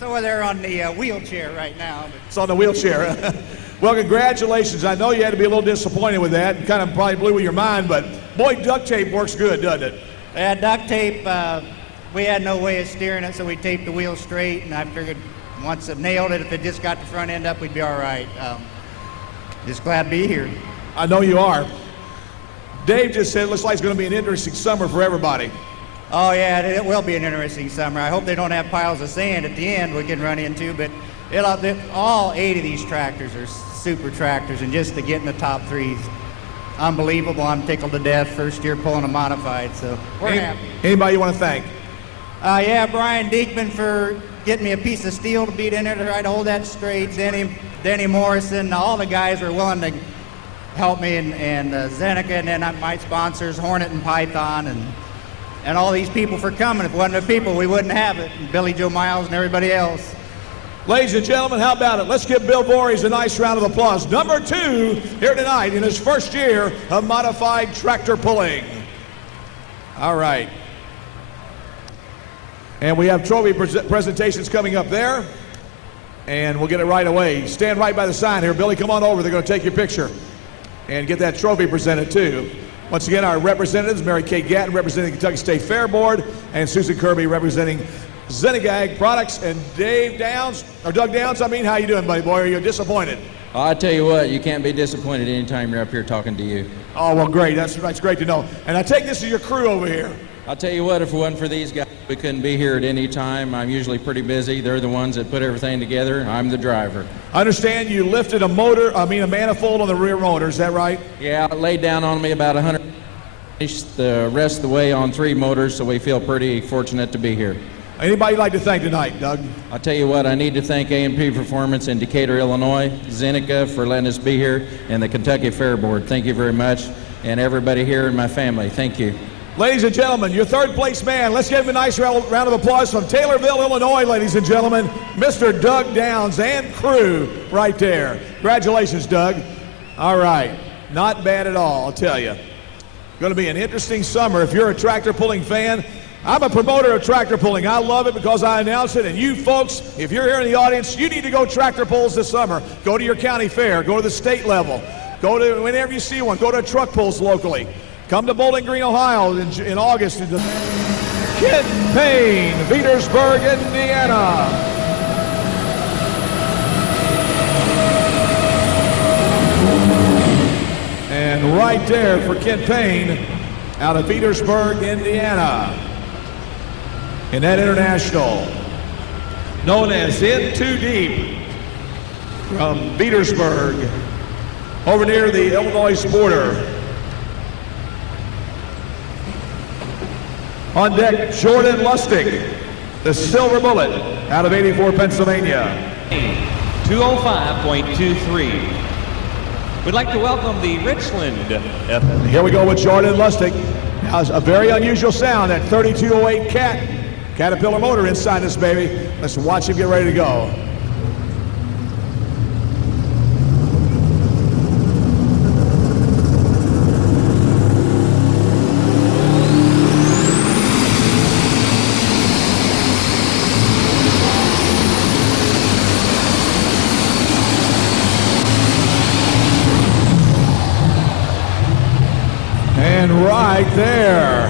It's over there on the wheelchair right now. It's on the wheelchair. Well, congratulations. I know you had to be a little disappointed with that. It kind of probably blew your mind, but boy, duct tape works good, doesn't it? Yeah, duct tape, we had no way of steering it, so we taped the wheel straight, and I figured once it nailed it, if it just got the front end up, we'd be all right. Just glad to be here. I know you are. Dave just said it looks like it's going to be an interesting summer for everybody. Oh, yeah, it will be an interesting summer. I hope they don't have piles of sand at the end we can run into, but all 8 of these tractors are super tractors, and just to get in the top 3 is unbelievable. I'm tickled to death. First year pulling a modified, so we're happy. Anybody you want to thank? Yeah, Brian Diekman for getting me a piece of steel to beat in there to try to hold that straight. Denny Morrison, all the guys were willing to help me, and Zeneca, and then my sponsors, Hornet and Python, and all these people for coming. If it wasn't the people, we wouldn't have it. And Billy Joe Miles and everybody else. Ladies and gentlemen, how about it? Let's give Bill Voorhees a nice round of applause. Number 2 here tonight in his first year of modified tractor pulling. All right. And we have trophy presentations coming up there. And we'll get it right away. Stand right by the sign here. Billy, come on over. They're going to take your picture and get that trophy presented too. Once again, our representatives, Mary Kay Gatton representing Kentucky State Fair Board, and Susan Kirby representing Zenigag Products, and Doug Downs, how you doing, buddy boy? Are you disappointed? I tell you what, you can't be disappointed anytime you're up here talking to you. Oh, well, great. That's great to know. And I take this as your crew over here. I'll tell you what, if it wasn't for these guys, we couldn't be here at any time. I'm usually pretty busy. They're the ones that put everything together. I'm the driver. I understand you lifted a manifold on the rear motor. Is that right? Yeah, it laid down on me about 100. Finished the rest of the way on 3 motors, so we feel pretty fortunate to be here. Anybody you'd like to thank tonight, Doug? I'll tell you what, I need to thank A&P Performance in Decatur, Illinois, Zeneca for letting us be here, and the Kentucky Fair Board. Thank you very much, and everybody here in my family. Thank you. Ladies and gentlemen, your third place man. Let's give him a nice round of applause from Taylorville, Illinois, ladies and gentlemen, Mr. Doug Downs and crew right there. Congratulations, Doug. All right, not bad at all, I'll tell you. Going to be an interesting summer. If you're a tractor pulling fan, I'm a promoter of tractor pulling. I love it because I announce it, and you folks, if you're here in the audience, you need to go tractor pulls this summer. Go to your county fair, go to the state level, go to whenever you see one, go to truck pulls locally. Come to Bowling Green, Ohio in August. Kid Payne, Petersburg, Indiana. And right there for Kid Payne out of Petersburg, Indiana. In that international, known as In Too Deep, from Petersburg, over near the Illinois border. On deck, Jordan Lustig, the Silver Bullet, out of 84, Pennsylvania. 205.23. We'd like to welcome the Richland. Here we go with Jordan Lustig. Now, a very unusual sound, that 3208 Caterpillar motor inside this baby. Let's watch him get ready to go. And right there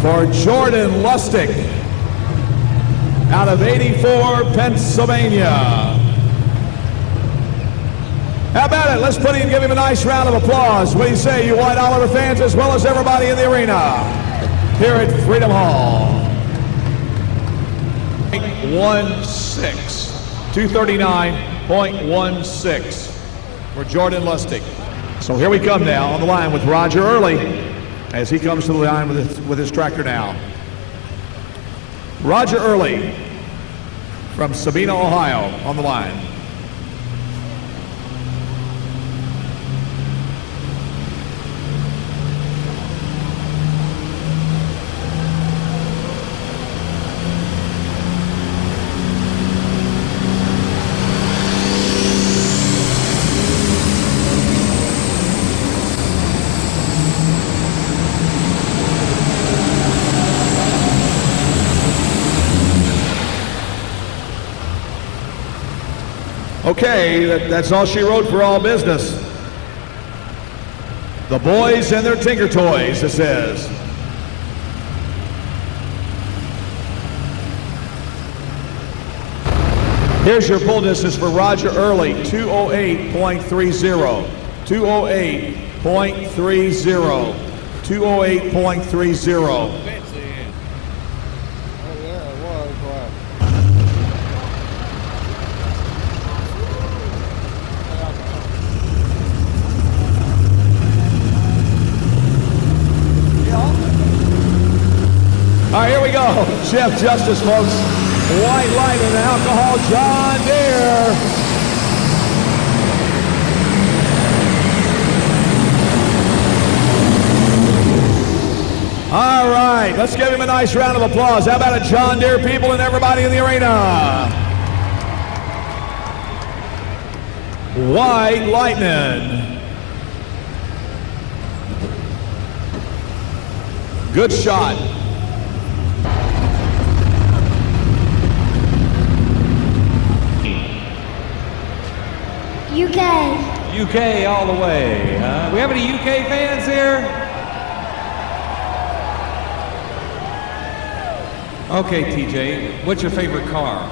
for Jordan Lustig out of 84, Pennsylvania. How about it? Let's give him a nice round of applause. What do you say, you White Oliver fans, as well as everybody in the arena here at Freedom Hall? 239.16 for Jordan Lustig. So here we come now on the line with Roger Early as he comes to the line with his tractor now. Roger Early from Sabina, Ohio on the line. Okay, that's all she wrote for all business. The boys and their Tinker Toys, it says. Here's your pull distance for Roger Early, 208.30. 208.30. 208.30. All right, here we go. Chef Justice, folks. White light and alcohol, John Deere. All right, let's give him a nice round of applause. How about it, John Deere people and everybody in the arena? White lightning. Good shot. UK. UK all the way. We have any UK fans here? Okay, TJ, what's your favorite car?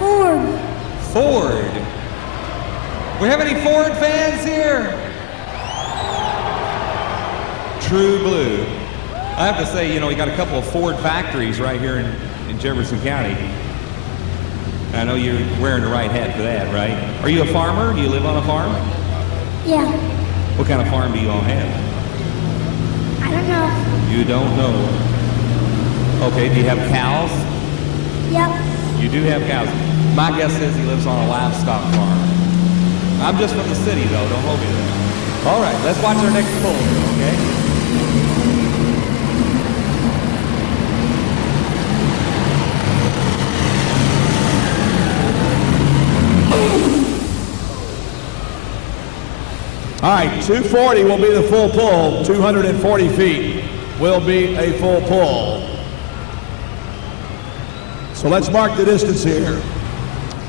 Ford. Ford. We have any Ford fans here? True blue. I have to say, you know, we got a couple of Ford factories right here in Jefferson County. I know you're wearing the right hat for that, right? Are you a farmer? Do you live on a farm? Yeah. What kind of farm do you all have? I don't know. You don't know. Okay, do you have cows? Yep. You do have cows. My guess is he lives on a livestock farm. I'm just from the city, though. Don't hold me there. All right, let's watch our next poll, okay? All right, 240 will be the full pull. 240 feet will be a full pull. So let's mark the distance here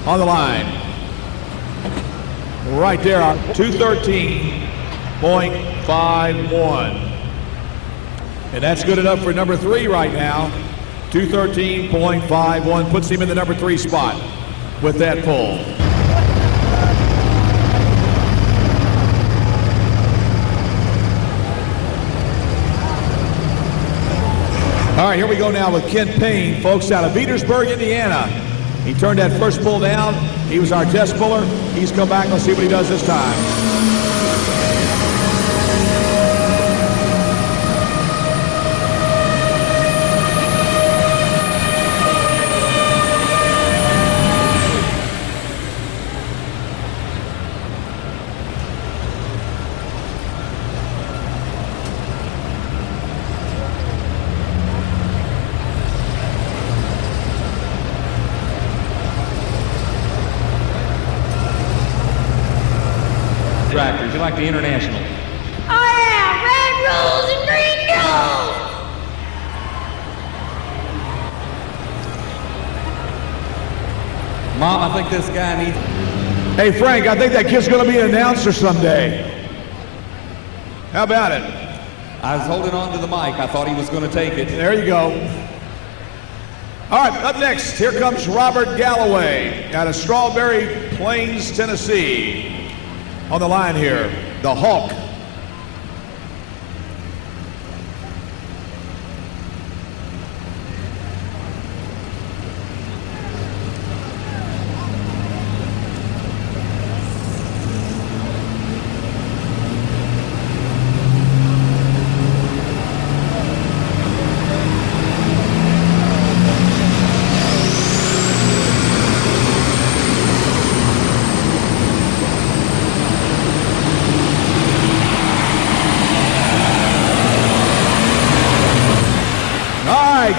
on the line. Right there, 213.51. And that's good enough for number 3 right now. 213.51 puts him in the number 3 spot with that pull. All right, here we go now with Ken Payne, folks, out of Petersburg, Indiana. He turned that first pull down. He was our test puller. He's come back. Let's see what he does this time. Tractors, you like the International? Oh yeah, red rules and green gold. Mom, I think this guy needs... Hey, Frank, I think that kid's going to be an announcer someday. How about it? I was holding on to the mic. I thought he was going to take it. There you go. All right, up next, here comes Robert Galloway out of Strawberry Plains, Tennessee. On the line here, the Hulk.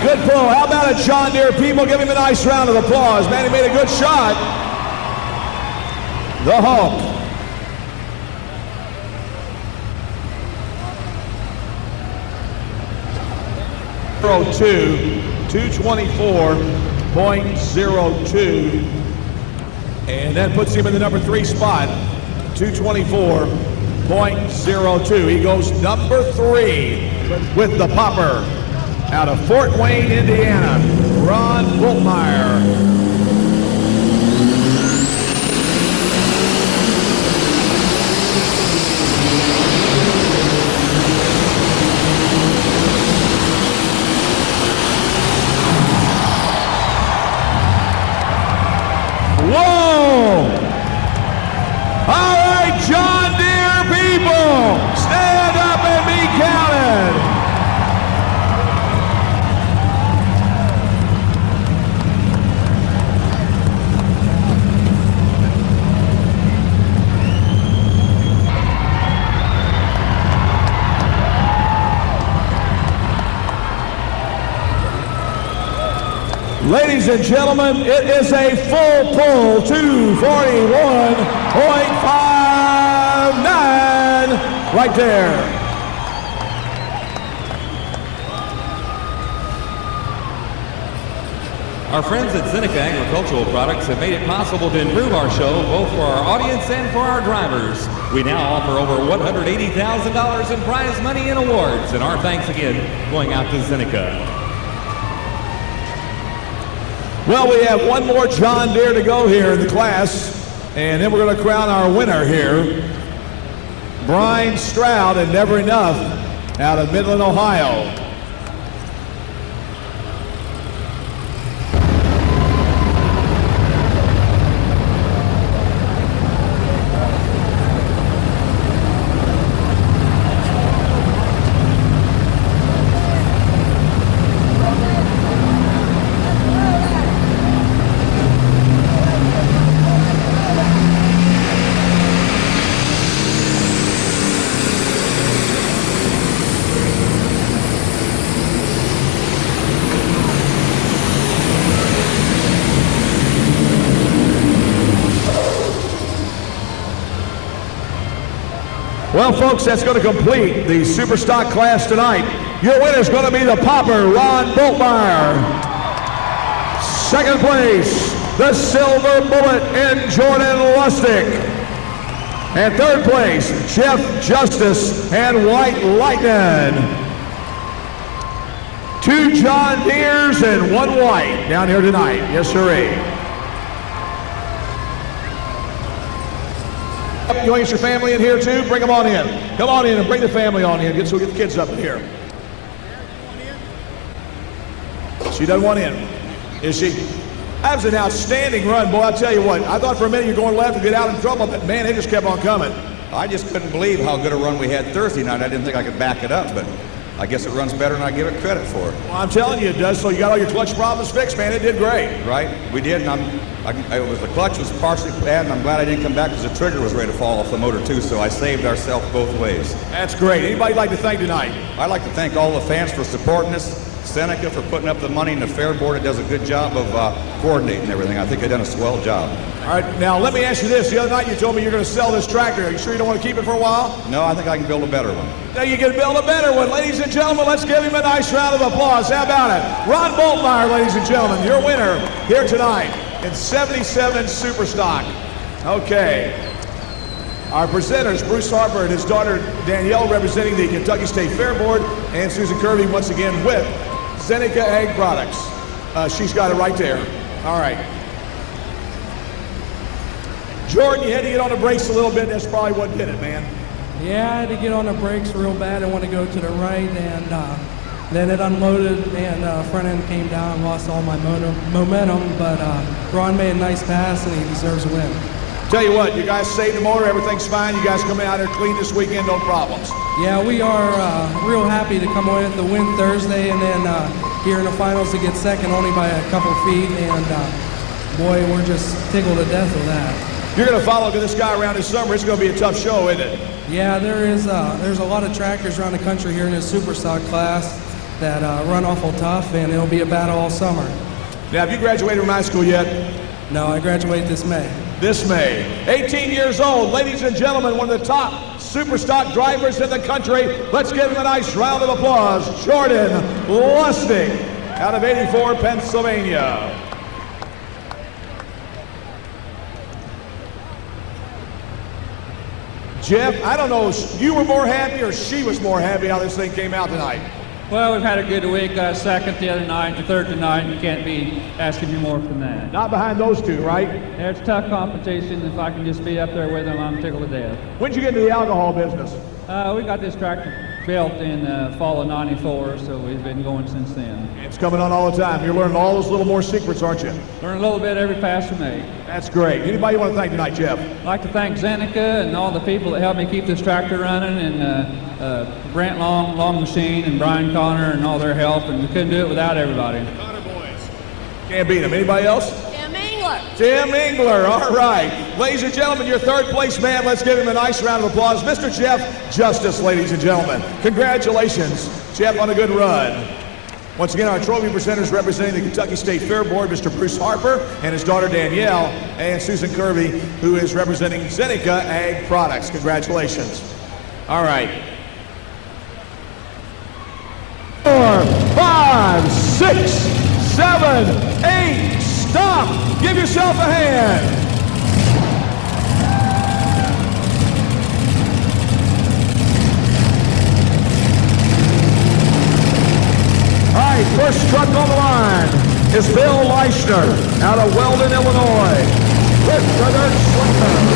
Good pull. How about it, John Deere people? Give him a nice round of applause. Man, he made a good shot. The Hulk. Two, 224. .02. And that puts him in the number 3 spot, 224.02. He goes number 3 with the popper out of Fort Wayne, Indiana, Ron Bultmeyer. Whoa! All right, John Deere people, stand up and be counted. Ladies and gentlemen, it is a full pull, 241.59 right there. Our friends at Seneca Agricultural Products have made it possible to improve our show both for our audience and for our drivers. We now offer over $180,000 in prize money and awards, and our thanks again going out to Seneca. Well, we have one more John Deere to go here in the class, and then we're going to crown our winner here. Brian Stroud and Never Enough out of Midland, Ohio. Well, folks, that's going to complete the Superstock class tonight. Your winner is going to be the popper, Ron Bultmeyer. Second place, the Silver Bullet in Jordan Lustig. And third place, Jeff Justice and White Lightning. 2 John Deeres and 1 White down here tonight. Yes, sirree. You want to get your family in here too? Bring them on in. Come on in and bring the family on in. So we'll get the kids up in here. She doesn't want in. Is she? That was an outstanding run, boy. I'll tell you what. I thought for a minute you're going left and get out in trouble, but man, they just kept on coming. I just couldn't believe how good a run we had Thursday night. I didn't think I could back it up, but I guess it runs better than I give it credit for. Well, I'm telling you it does. So you got all your clutch problems fixed, man. It did great. Right? We did, and the clutch was partially bad, and I'm glad I didn't come back because the trigger was ready to fall off the motor too, so I saved ourselves both ways. That's great. Anybody like to thank tonight? I'd like to thank all the fans for supporting us, Seneca for putting up the money, and the fair board that does a good job of coordinating everything. I think they've done a swell job. All right, now let me ask you this. The other night you told me you're going to sell this tractor. Are you sure you don't want to keep it for a while? No, I think I can build a better one. Now you can build a better one. Ladies and gentlemen, let's give him a nice round of applause. How about it? Ron Bultmeyer, ladies and gentlemen, your winner here tonight in 77 Superstock. Okay. Our presenters, Bruce Harper and his daughter Danielle, representing the Kentucky State Fair Board, and Susan Kirby once again with Seneca Ag Products. She's got it right there. All right. Jordan, you had to get on the brakes a little bit. That's probably what did it, man. Yeah, I had to get on the brakes real bad. I want to go to the right, and then it unloaded, and front end came down, lost all my momentum. But Ron made a nice pass, and he deserves a win. Tell you what, you guys saved the motor. Everything's fine. You guys coming out here clean this weekend, no problems. Yeah, we are real happy to come away with the win Thursday, and then here in the finals to get second only by a couple feet. And boy, we're just tickled to death with that. You're going to follow this guy around this summer. It's going to be a tough show, isn't it? Yeah, there's a lot of tractors around the country here in this Superstock class that run awful tough, and it'll be a battle all summer. Now, have you graduated from high school yet? No, I graduate this May. This May. 18 years old, ladies and gentlemen, one of the top Superstock drivers in the country. Let's give him a nice round of applause. Jordan Lustig out of 84, Pennsylvania. Jeff, I don't know, you were more happy or she was more happy how this thing came out tonight? Well, we've had a good week. Got second the other night, the third tonight. You can't be asking me more than that. Not behind those two, right? Yeah, it's tough competition. If I can just be up there with them, I'm tickled to death. When'd you get into the alcohol business? We got this tractor built in fall of '94, so we've been going since then. It's coming on all the time. You're learning all those little more secrets, aren't you? Learn a little bit every pass we make. That's great. Anybody you want to thank tonight, Jeff? I'd like to thank Zeneca and all the people that helped me keep this tractor running, and Brent Long Machine, and Brian Connor, and all their help, and we couldn't do it without everybody. Connor boys. Can't beat them. Anybody else? Tim Engler. Tim Engler, all right. Ladies and gentlemen, your third place man, let's give him a nice round of applause. Mr. Jeff Justice, ladies and gentlemen. Congratulations, Jeff, on a good run. Once again, our trophy presenters representing the Kentucky State Fair Board, Mr. Bruce Harper and his daughter Danielle, and Susan Kirby, who is representing Zeneca Ag Products. Congratulations. All right. 4, 5, 6, 7, 8, stop! Give yourself a hand. All right, first truck on the line is Bill Leishner out of Weldon, Illinois, with the dirt slinger.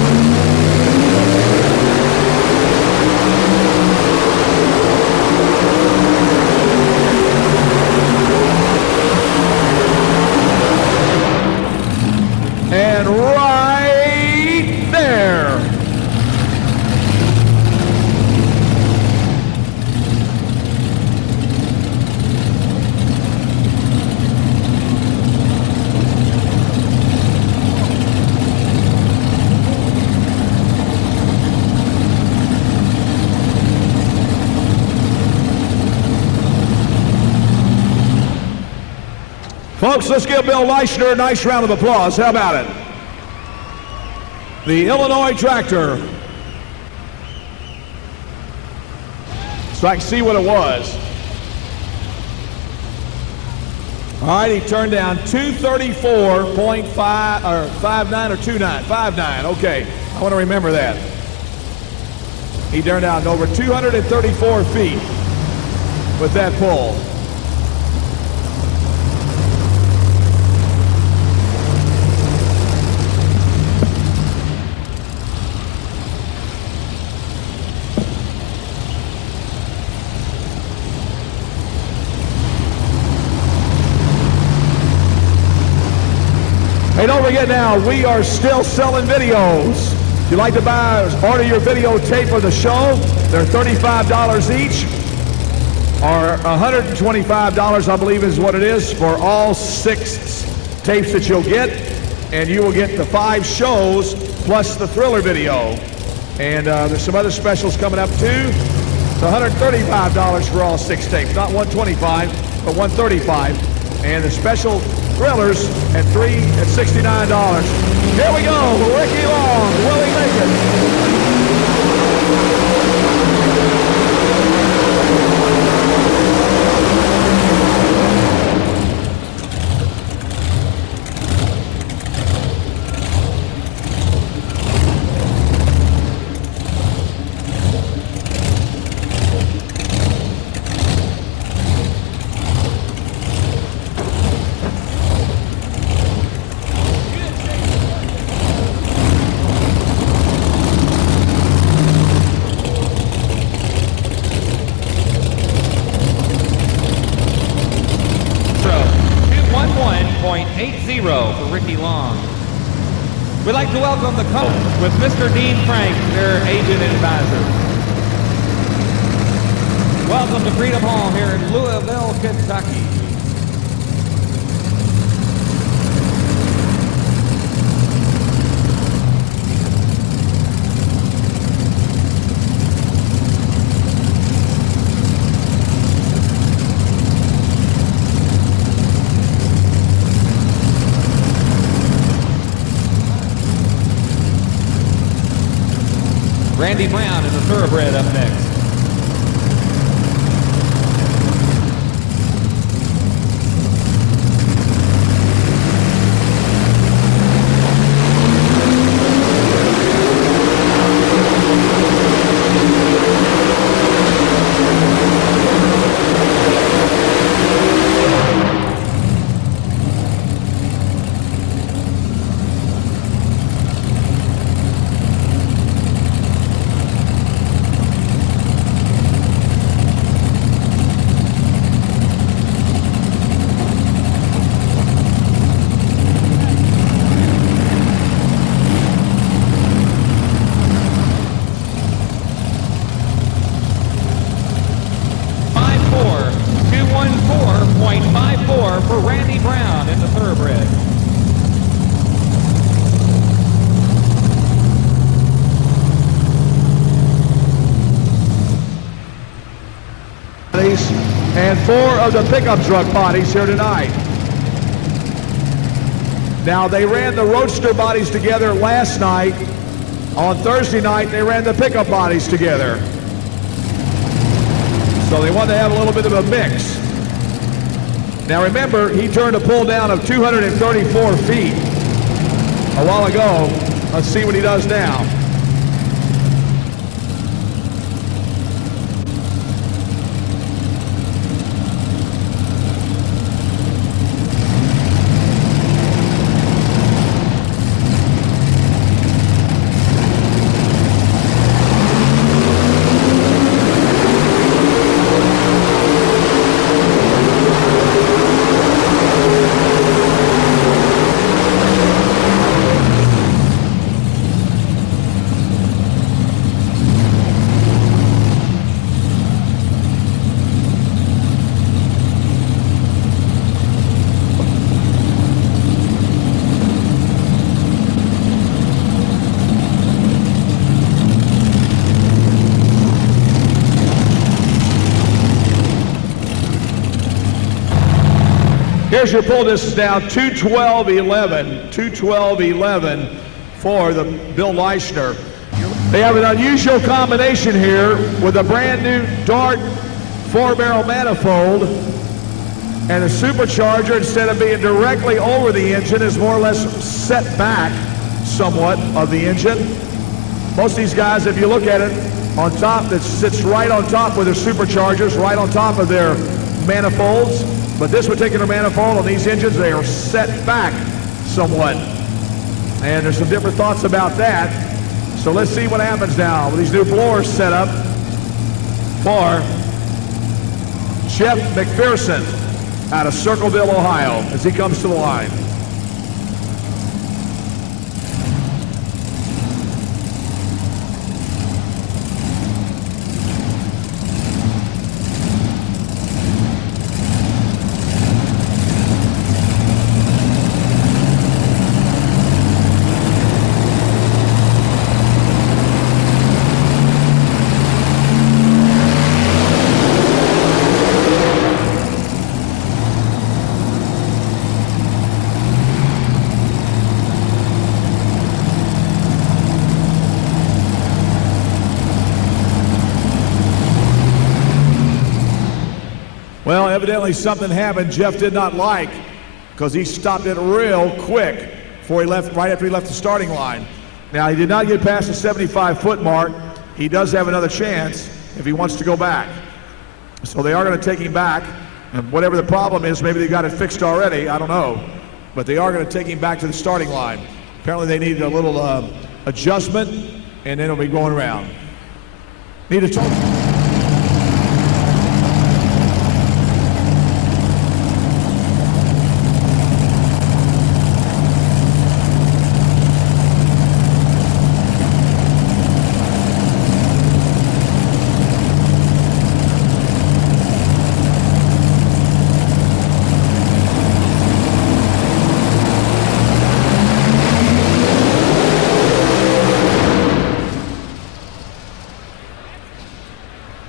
And right there. Folks, let's give Bill Leishner a nice round of applause. How about it? The Illinois tractor. So I can see what it was. All right, he turned down 234.5 or 59 or 29, 59. Okay, I want to remember that. He turned down over 234 feet with that pull. Hey, don't forget now, we are still selling videos. If you'd like to buy or order your videotape of the show, they're $35 each, or $125, I believe is what it is, for all 6 tapes that you'll get. And you will get the 5 shows plus the Thriller video. And there's some other specials coming up too. It's $135 for all 6 tapes, not $125, but $135. And the special Thrillers at $69. Here we go, Ricky Long, will he make it? For Ricky Long. We'd like to welcome the couple with Mr. Dean Frank, their agent and advisor. Welcome to Freedom Hall here in Louisville, Kentucky. Randy Brown in the thoroughbred up next. 104.54 for Randy Brown in the thoroughbred. And 4 of the pickup truck bodies here tonight. Now, they ran the roadster bodies together last night. On Thursday night, they ran the pickup bodies together. So they wanted to have a little bit of a mix. Now remember, he turned a pull down of 234 feet a while ago. Let's see what he does now. Here's your pull distance now, 2:12.11. 2:12.11 for the Bill Leishner. They have an unusual combination here with a brand new Dart 4-barrel manifold, and a supercharger, instead of being directly over the engine, is more or less set back somewhat of the engine. Most of these guys, if you look at it on top, that sits right on top with their superchargers, right on top of their manifolds. But this particular manifold on these engines, they are set back somewhat. And there's some different thoughts about that. So let's see what happens now with these new blowers set up for Jeff McPherson out of Circleville, Ohio, as he comes to the line. Well, evidently something happened Jeff did not like, because he stopped it real quick before he left, right after he left the starting line. Now, he did not get past the 75-foot mark. He does have another chance if he wants to go back. So they are going to take him back. And whatever the problem is, maybe they got it fixed already. I don't know. But they are going to take him back to the starting line. Apparently they needed a little adjustment, and then it'll be going around. Need a total.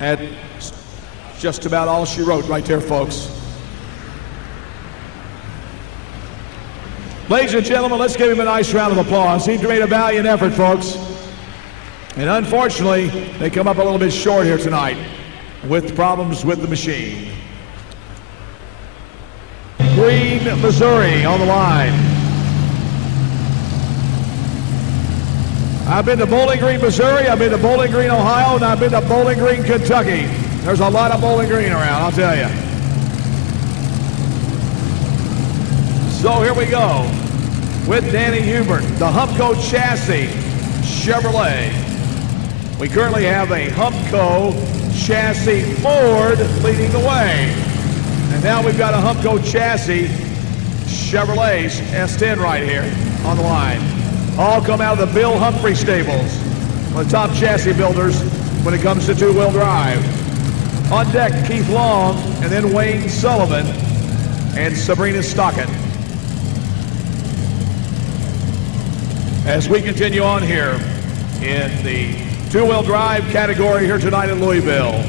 That's just about all she wrote right there, folks. Ladies and gentlemen, let's give him a nice round of applause. He made a valiant effort, folks. And unfortunately, they come up a little bit short here tonight with problems with the machine. Green, Missouri on the line. I've been to Bowling Green, Missouri, I've been to Bowling Green, Ohio, and I've been to Bowling Green, Kentucky. There's a lot of Bowling Green around, I'll tell you. So here we go with Danny Hubert, the Humpco chassis Chevrolet. We currently have a Humpco chassis Ford leading the way. And now we've got a Humpco chassis Chevrolet's S10 right here on the line. All come out of the Bill Humphrey stables, one of the top chassis builders when it comes to two-wheel drive. On deck, Keith Long, and then Wayne Sullivan and Sabrina Stockett. As we continue on here in the two-wheel drive category here tonight in Louisville.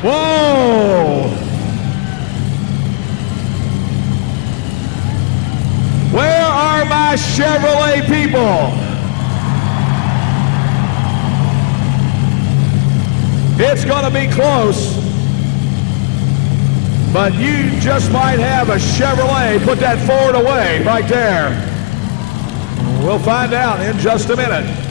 Whoa! Where are my Chevrolet people? It's going to be close, but you just might have a Chevrolet. Put that Ford away right there. We'll find out in just a minute.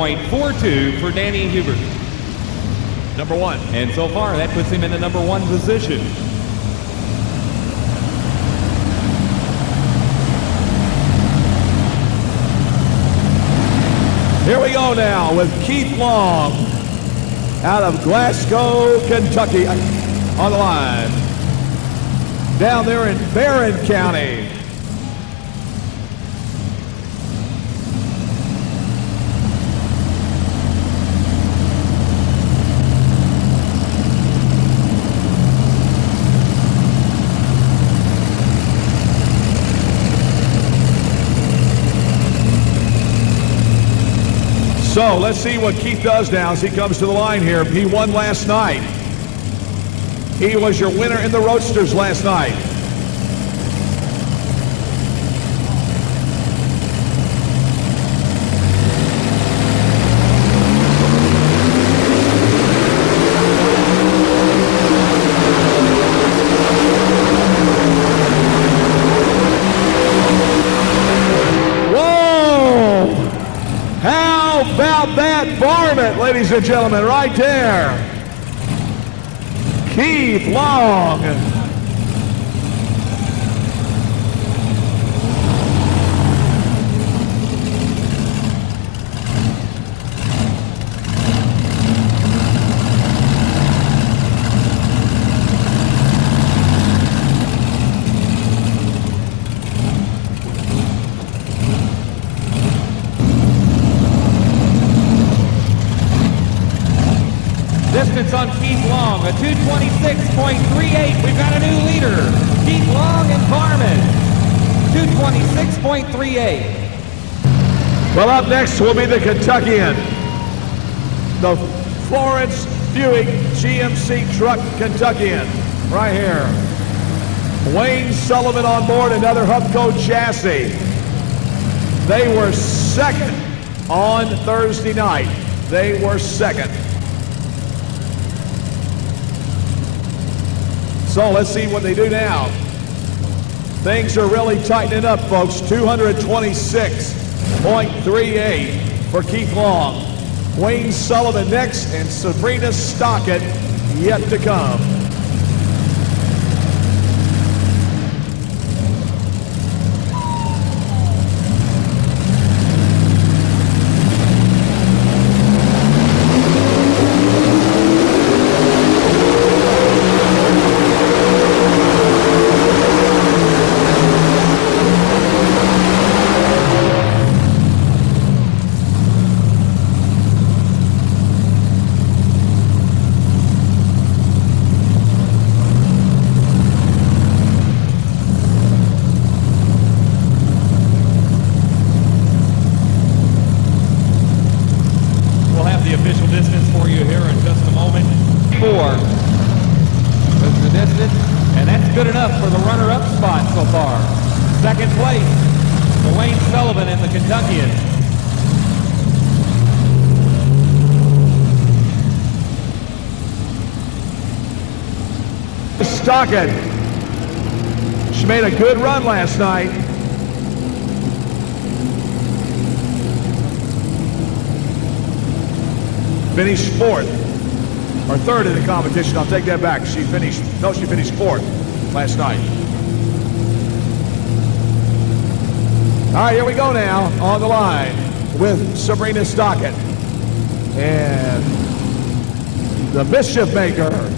.42 for Danny Hubert. Number one. And so far, that puts him in the number one position. Here we go now with Keith Long out of Glasgow, Kentucky on the line. Down there in Barron County. So let's see what Keith does now as he comes to the line here. He won last night. He was your winner in the Roadsters last night. Ladies and gentlemen, right there, Keith Long. Distance on Keith Long, a 226.38. We've got a new leader, Keith Long and Varmint, 226.38. Well, up next will be the Kentuckian, the Florence Buick GMC truck Kentuckian, right here. Wayne Sullivan on board, another Hubco chassis. They were second on Thursday night. They were second. So let's see what they do now. Things are really tightening up, folks. 226.38 for Keith Long. Wayne Sullivan next, and Sabrina Stockett yet to come. Second place for Wayne Sullivan and the Kentuckian. Stockett She made a good run last night. Finished fourth, or third in the competition. I'll take that back. She finished fourth last night. All right, here we go now on the line with Sabrina Stockett and the Mischief Maker.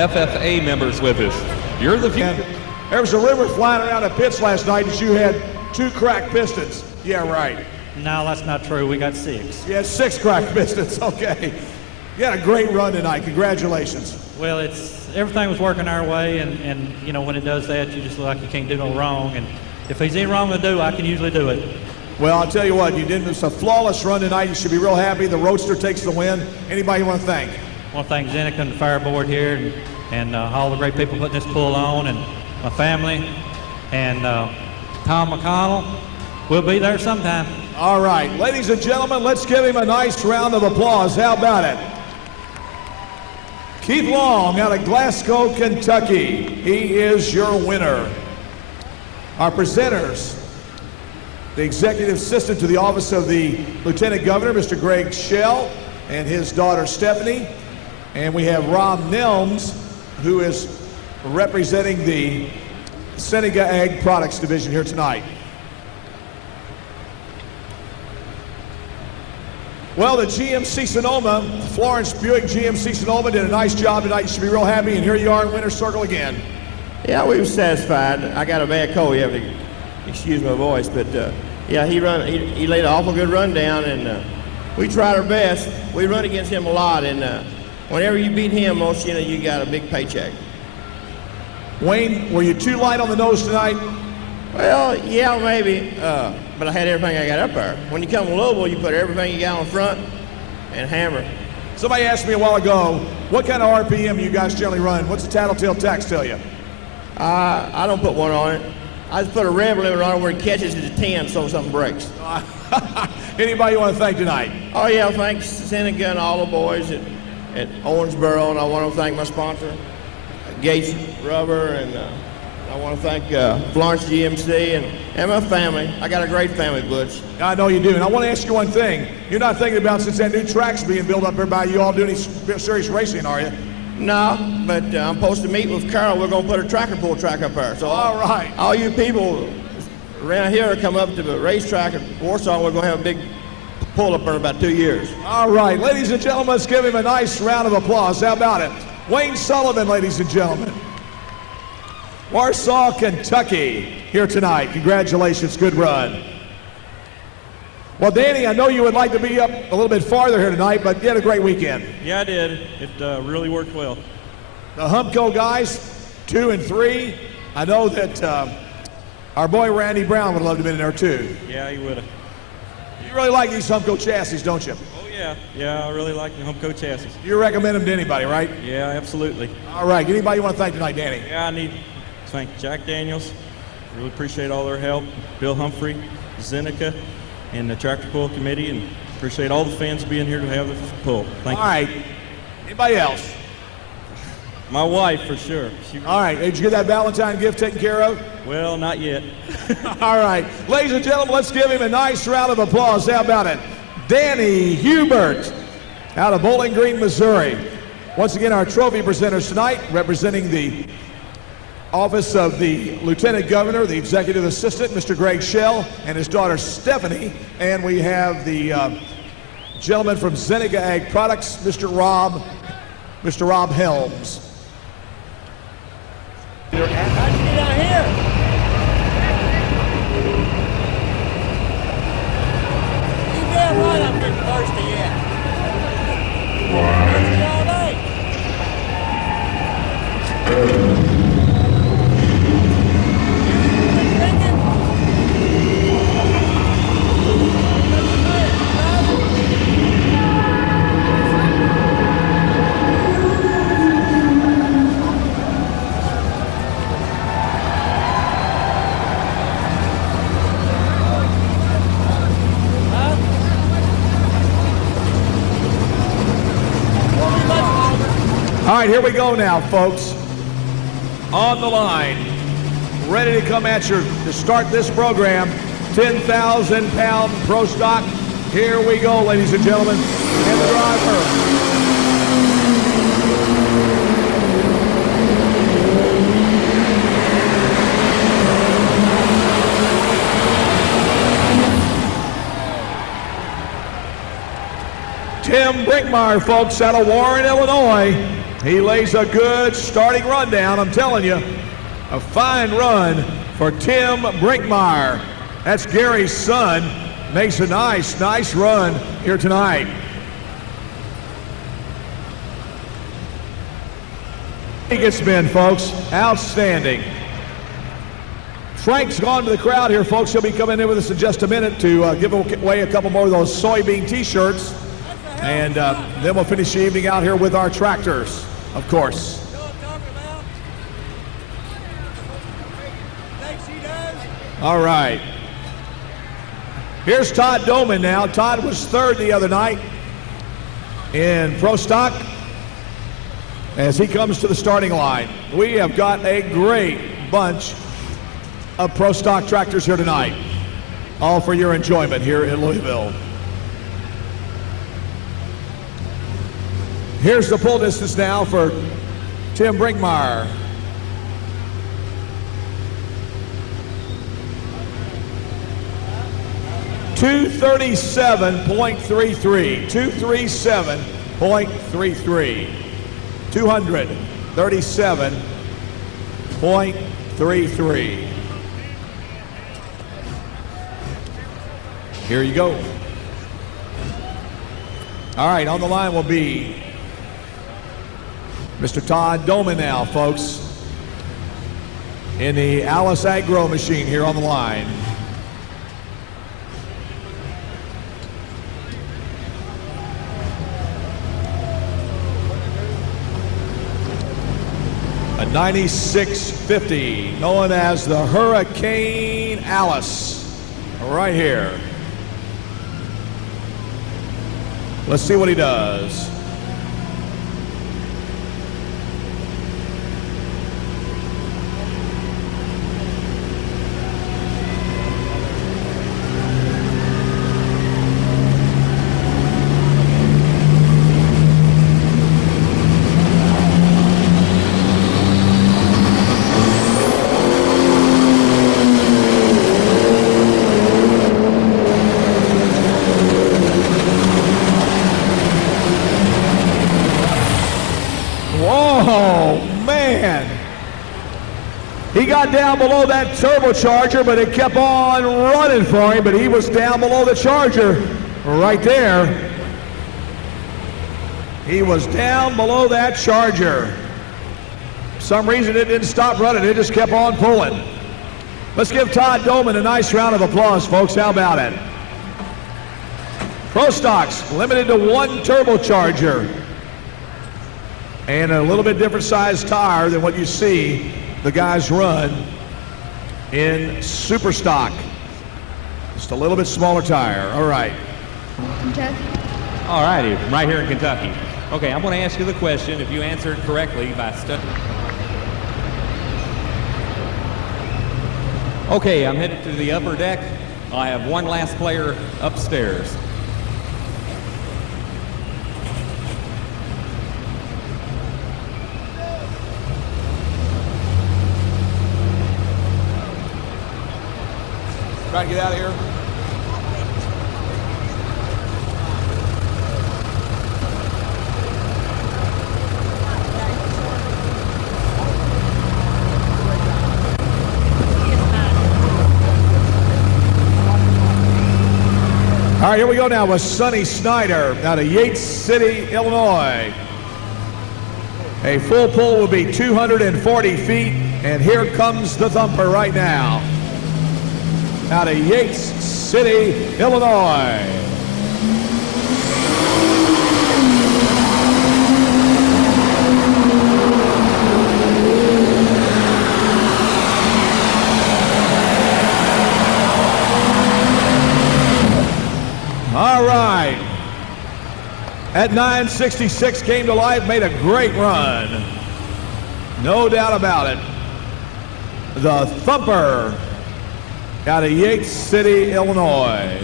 FFA members with us. You're the future. There was a rumor flying around the pits last night that you had 2 cracked pistons. Yeah, right. No, that's not true. We got 6. You had 6 cracked pistons. Okay. You had a great run tonight. Congratulations. Well, everything was working our way, and you know, when it does that, you just look like you can't do no wrong. And if there's any wrong to do, I can usually do it. Well, I'll tell you what, it's a flawless run tonight. You should be real happy. The Roadster takes the win. Anybody you want to thank? I want to thank Zeneca and the fire board here, and all the great people putting this pool on, and my family, and Tom McConnell. We'll be there sometime. All right, ladies and gentlemen, let's give him a nice round of applause. How about it? Keith Long out of Glasgow, Kentucky. He is your winner. Our presenters, the Executive Assistant to the Office of the Lieutenant Governor, Mr. Greg Schell, and his daughter Stephanie. And we have Rob Nelms, who is representing the Seneca Ag Products Division here tonight. Well, the GMC Sonoma, Florence Buick GMC Sonoma did a nice job tonight. You should be real happy, and here you are in winner's circle again. Yeah, we were satisfied. I got a bad cold. You have to excuse my voice, but yeah, he laid an awful good run down, and we tried our best. We run against him a lot, and whenever you beat him, most you got a big paycheck. Wayne, were you too light on the nose tonight? Well, yeah, maybe, but I had everything I got up there. When you come to Louisville, you put everything you got on front and hammer. Somebody asked me a while ago, what kind of RPM you guys generally run? What's the Tattletale Tax tell you? I don't put one on it. I just put a rev limiter on it where it catches it to 10 so something breaks. Anybody you want to thank tonight? Oh, yeah, thanks Seneca and all the boys at Owensboro, and I want to thank my sponsor, Gates Rubber, and I want to thank Florence GMC and my family. I got a great family, Butch. I know you do, and I want to ask you one thing. You're not thinking about, since that new track's being built up here by you all doing any serious racing, are you? No, but I'm supposed to meet with Carol. We're going to put a tractor pull track up there. So all right. All you people around here come up to the racetrack at Warsaw. We're going to have a big pull up there in about 2 years. All right, ladies and gentlemen, let's give him a nice round of applause. How about it? Wayne Sullivan, ladies and gentlemen. Warsaw, Kentucky, here tonight. Congratulations, good run. Well, Danny, I know you would like to be up a little bit farther here tonight, but you had a great weekend. Yeah, I did. It really worked well. The Humco guys, 2 and 3. I know that our boy Randy Brown would love to have been in there too. Yeah, he would have. You really like these Humco chassis, don't you? Oh, yeah. Yeah, I really like the Humco chassis. You recommend them to anybody, right? Yeah, absolutely. All right. Anybody you want to thank tonight, Danny? Yeah, I need to thank Jack Daniels. Really appreciate all their help. Bill Humphrey, Zeneca, and the Tractor Pull Committee, and appreciate all the fans being here to have the pull. Thank you. All right. Anybody else? My wife, for sure. All right. Did you get that Valentine gift taken care of? Well, not yet. All right. Ladies and gentlemen, let's give him a nice round of applause. How about it? Danny Hubert out of Bowling Green, Missouri. Once again, our trophy presenters tonight, representing the Office of the Lieutenant Governor, the Executive Assistant, Mr. Greg Schell, and his daughter Stephanie. And we have the gentleman from Seneca Ag Products, Mr. Rob Helms. How'd you get out here? You damn right I'm getting All right, here we go now, folks. On the line, ready to come at you to start this program. 10,000-pound pro stock. Here we go, ladies and gentlemen. And the driver. Tim Brinkmeyer, folks, out of Warren, Illinois. He lays a good starting run down, I'm telling you. A fine run for Tim Brinkmeyer. That's Gary's son. Makes a nice run here tonight. He gets been, folks. Outstanding. Frank's gone to the crowd here, folks. He'll be coming in with us in just a minute to give away a couple more of those soybean t-shirts. And then we'll finish the evening out here with our tractors, of course. All right. Here's Todd Doman now. Todd was third the other night in Pro Stock as he comes to the starting line. We have got a great bunch of Pro Stock tractors here tonight, all for your enjoyment here in Louisville. Here's the pull distance now for Tim Brinkmeyer. .237.33. 237.33. 237.33. Here you go. All right, on the line will be Mr. Todd Doman now, folks, in the Alice Agro machine here on the line. A 9650, known as the Hurricane Alice, right here. Let's see what he does. He got down below that turbocharger, but it kept on running for him, but he was down below the charger right there. He was down below that charger. For some reason it didn't stop running, it just kept on pulling. Let's give Todd Doman a nice round of applause, folks. How about it? Pro Stocks limited to one turbocharger and a little bit different size tire than what you see the guys run in Super Stock. Just a little bit smaller tire. All right. Kentucky. All righty, right here in Kentucky. Okay, I'm going to ask you the question. If you answer it correctly by studying. Okay, I'm headed to the upper deck. I have one last player upstairs. Trying to get out of here. All right, here we go now with Sonny Snyder out of Yates City, Illinois. A full pull will be 240 feet, and here comes the thumper right now. Out of Yates City, Illinois. All right. at 966 came to life, made a great run. No doubt about it. The Thumper out of Yates City, Illinois.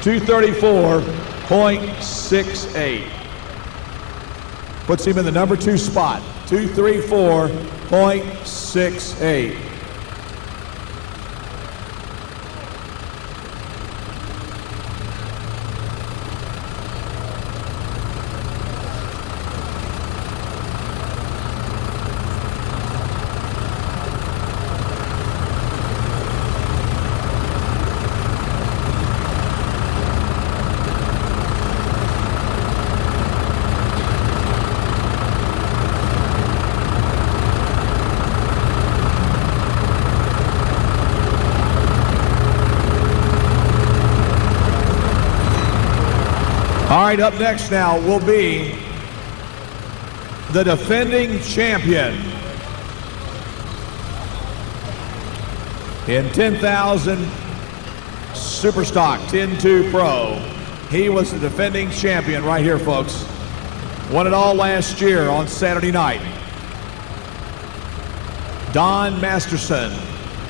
234.68. Puts him in the number 2 spot. 234.68. All right, up next now will be the defending champion in 10,000 Superstock 10-2 Pro. He was the defending champion right here, folks. Won it all last year on Saturday night. Don Masterson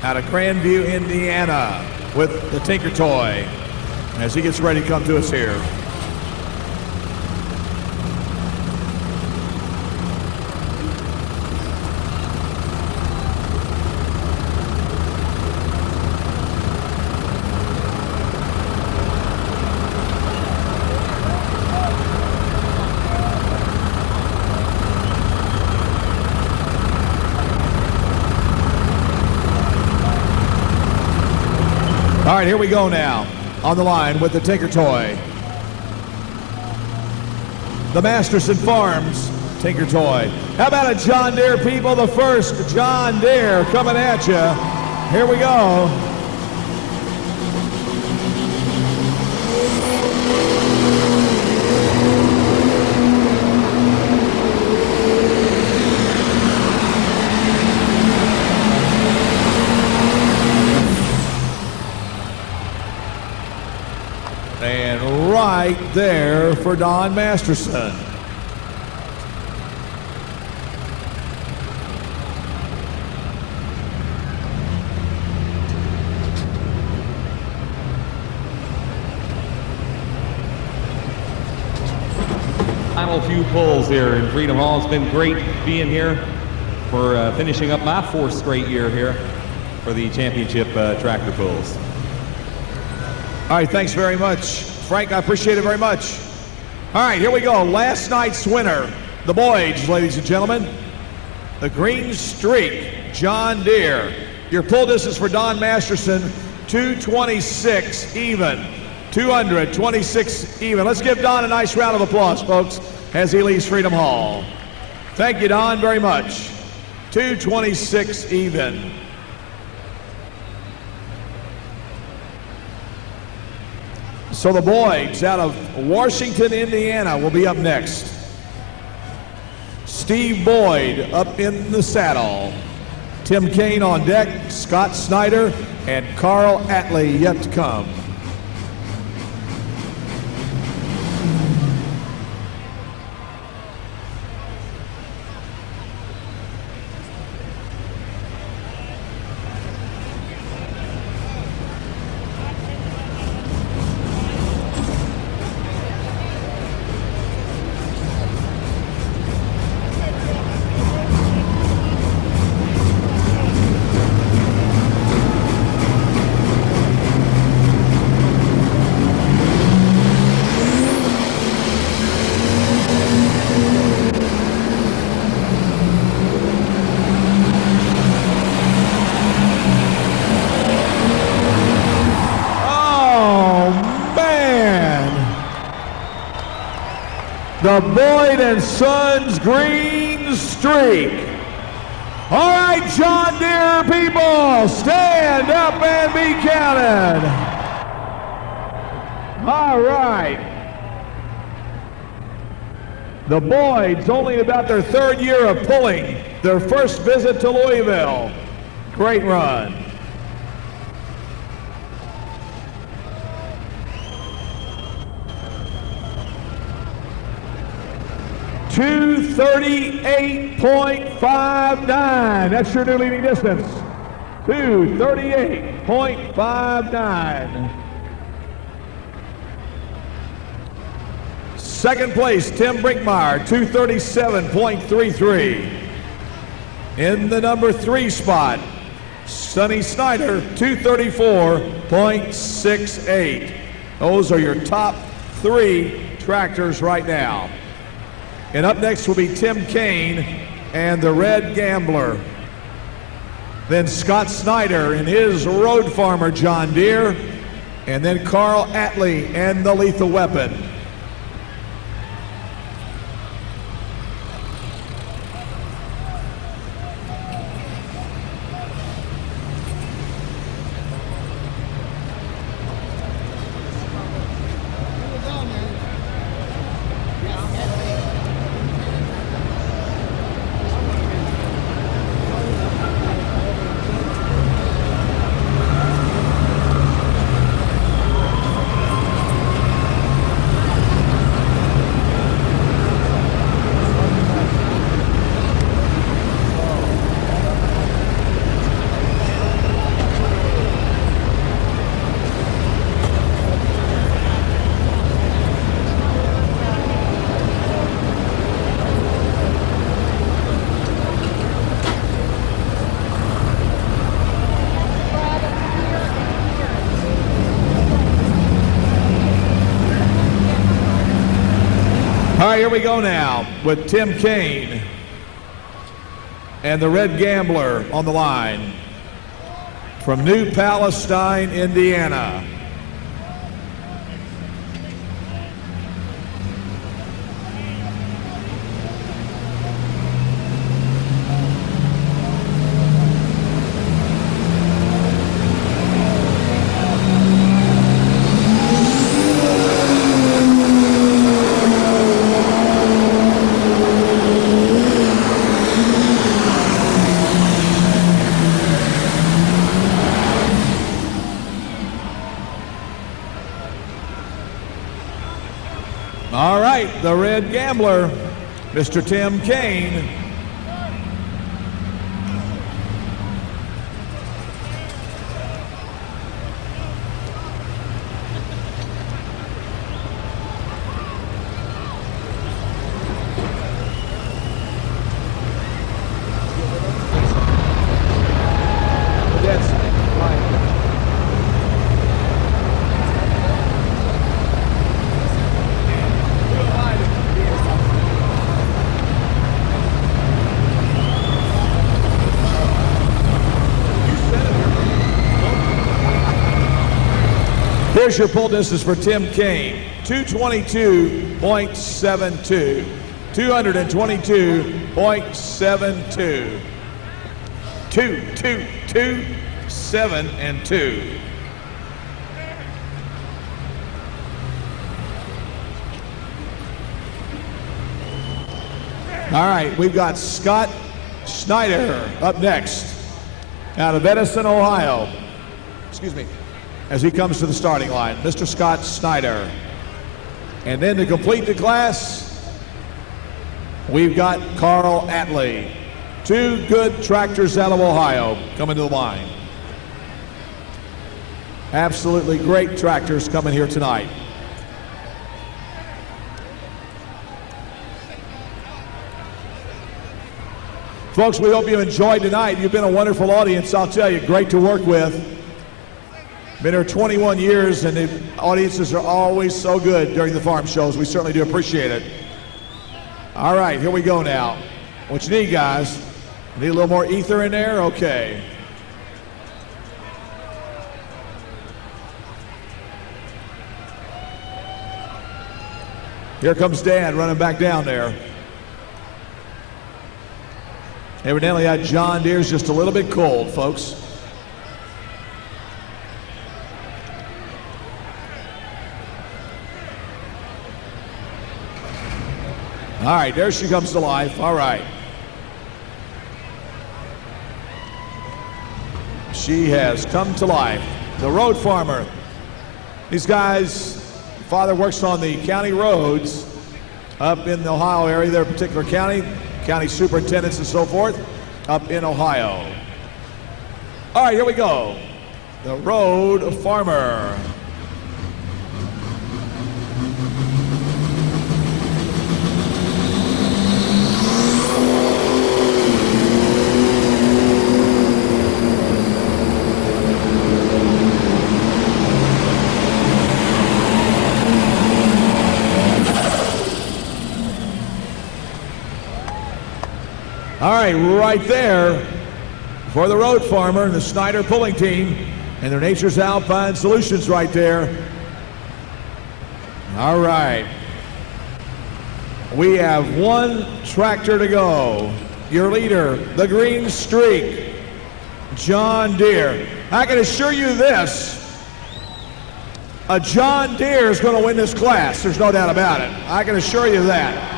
out of Grandview, Indiana with the Tinker Toy as he gets ready to come to us here. All right, here we go now. On the line with the Tinker Toy. The Masterson Farms Tinker Toy. How about it, John Deere people? The first John Deere coming at you. Here we go. And right there for Don Masterson. Final few pulls here in Freedom Hall. It's been great being here for finishing up my 4th straight year here for the championship tractor pulls. All right, thanks very much, Frank. I appreciate it very much. All right, here we go. Last night's winner, the Boyds, ladies and gentlemen. The Green Streak, John Deere. Your pull distance for Don Masterson, 226 even. 226 even. Let's give Don a nice round of applause, folks, as he leaves Freedom Hall. Thank you, Don, very much. 226 even. So the Boyds out of Washington, Indiana will be up next. Steve Boyd up in the saddle. Tim Kane on deck, Scott Snyder, and Carl Atley yet to come. The Boyd and Sons Green Streak. All right, John Deere people, stand up and be counted. All right. The Boyds only about their 3rd year of pulling, their first visit to Louisville. Great run. 2:38.59. That's your new leading distance. 2:38.59. Second place, Tim Brinkmeyer, 2:37.33. In the number 3 spot, Sonny Snyder, 2:34.68. Those are your top 3 tractors right now. And up next will be Tim Kane and the Red Gambler. Then Scott Snyder and his Road Farmer John Deere. And then Carl Atlee and the Lethal Weapon. All right, here we go now with Tim Kane and the Red Gambler on the line from New Palestine, Indiana. All right, the Red Gambler, Mr. Tim Kane. Here's your pull distance for Tim Kane, 222.72. 222.72. 2, 7, and 2. All right, we've got Scott Snyder up next out of Edison, Ohio. Excuse me. As he comes to the starting line, Mr. Scott Snyder. And then to complete the class, we've got Carl Atlee. 2 good tractors out of Ohio coming to the line. Absolutely great tractors coming here tonight. Folks, we hope you enjoyed tonight. You've been a wonderful audience, I'll tell you. Great to work with. Been here 21 years, and the audiences are always so good during the farm shows. We certainly do appreciate it. All right, here we go now. What you need, guys? Need a little more ether in there? Okay. Here comes Dan running back down there. Evidently, that John Deere's just a little bit cold, folks. All right, there she comes to life. All right. She has come to life. The Road Farmer. These guys, father works on the county roads, up in the Ohio area, their particular county superintendents and so forth, up in Ohio. All right, here we go. The Road Farmer. All right, right there for the Road Farmer and the Snyder pulling team and their Nature's Alpine Solutions right there. All right. We have one tractor to go. Your leader, the Green Streak, John Deere. I can assure you this, a John Deere is going to win this class. There's no doubt about it. I can assure you that.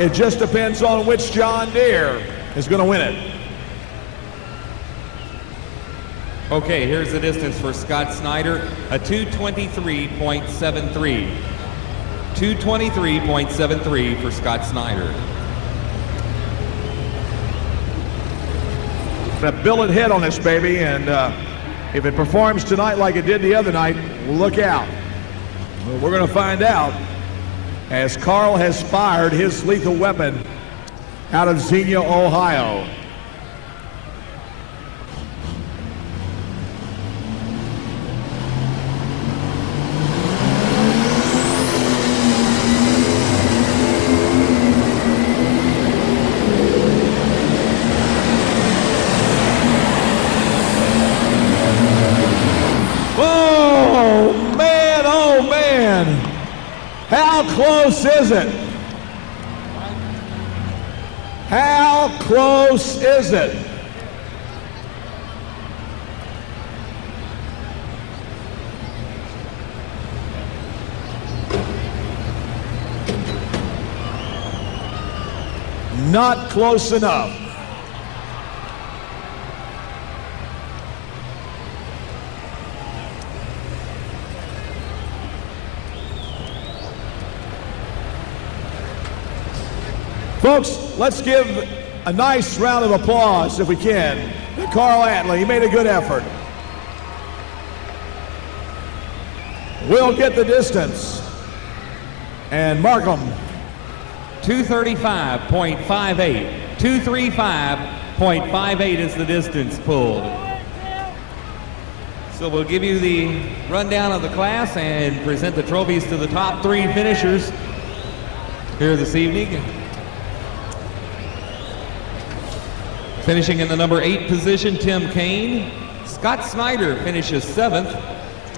It just depends on which John Deere is going to win it. Okay, here's the distance for Scott Snyder, a 2:23.73. 2:23.73 for Scott Snyder. A billet head on this baby, and if it performs tonight like it did the other night, look out. Well, we're going to find out as Carl has fired his lethal weapon out of Xenia, Ohio. Oh man, how close is it? How close is it? Not close enough. Folks, let's give a nice round of applause, if we can, to Carl Atlee. He made a good effort. We'll get the distance. And Markham. 235.58. 235.58 is the distance pulled. So we'll give you the rundown of the class and present the trophies to the top three finishers here this evening. Finishing in the number 8 position, Tim Kane. Scott Snyder finishes 7th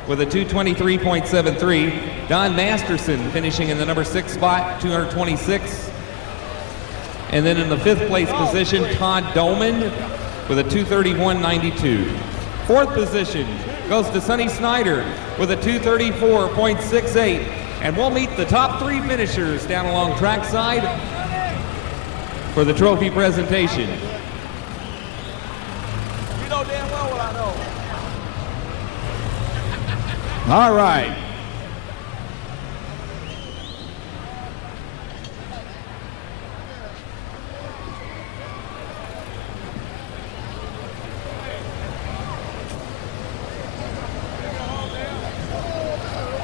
with a 223.73. Don Masterson finishing in the number 6 spot, 226. And then in the 5th place position, Todd Dolman with a 231.92. 4th position goes to Sonny Snyder with a 234.68. And we'll meet the top 3 finishers down along trackside for the trophy presentation. You know damn well what I know. All right.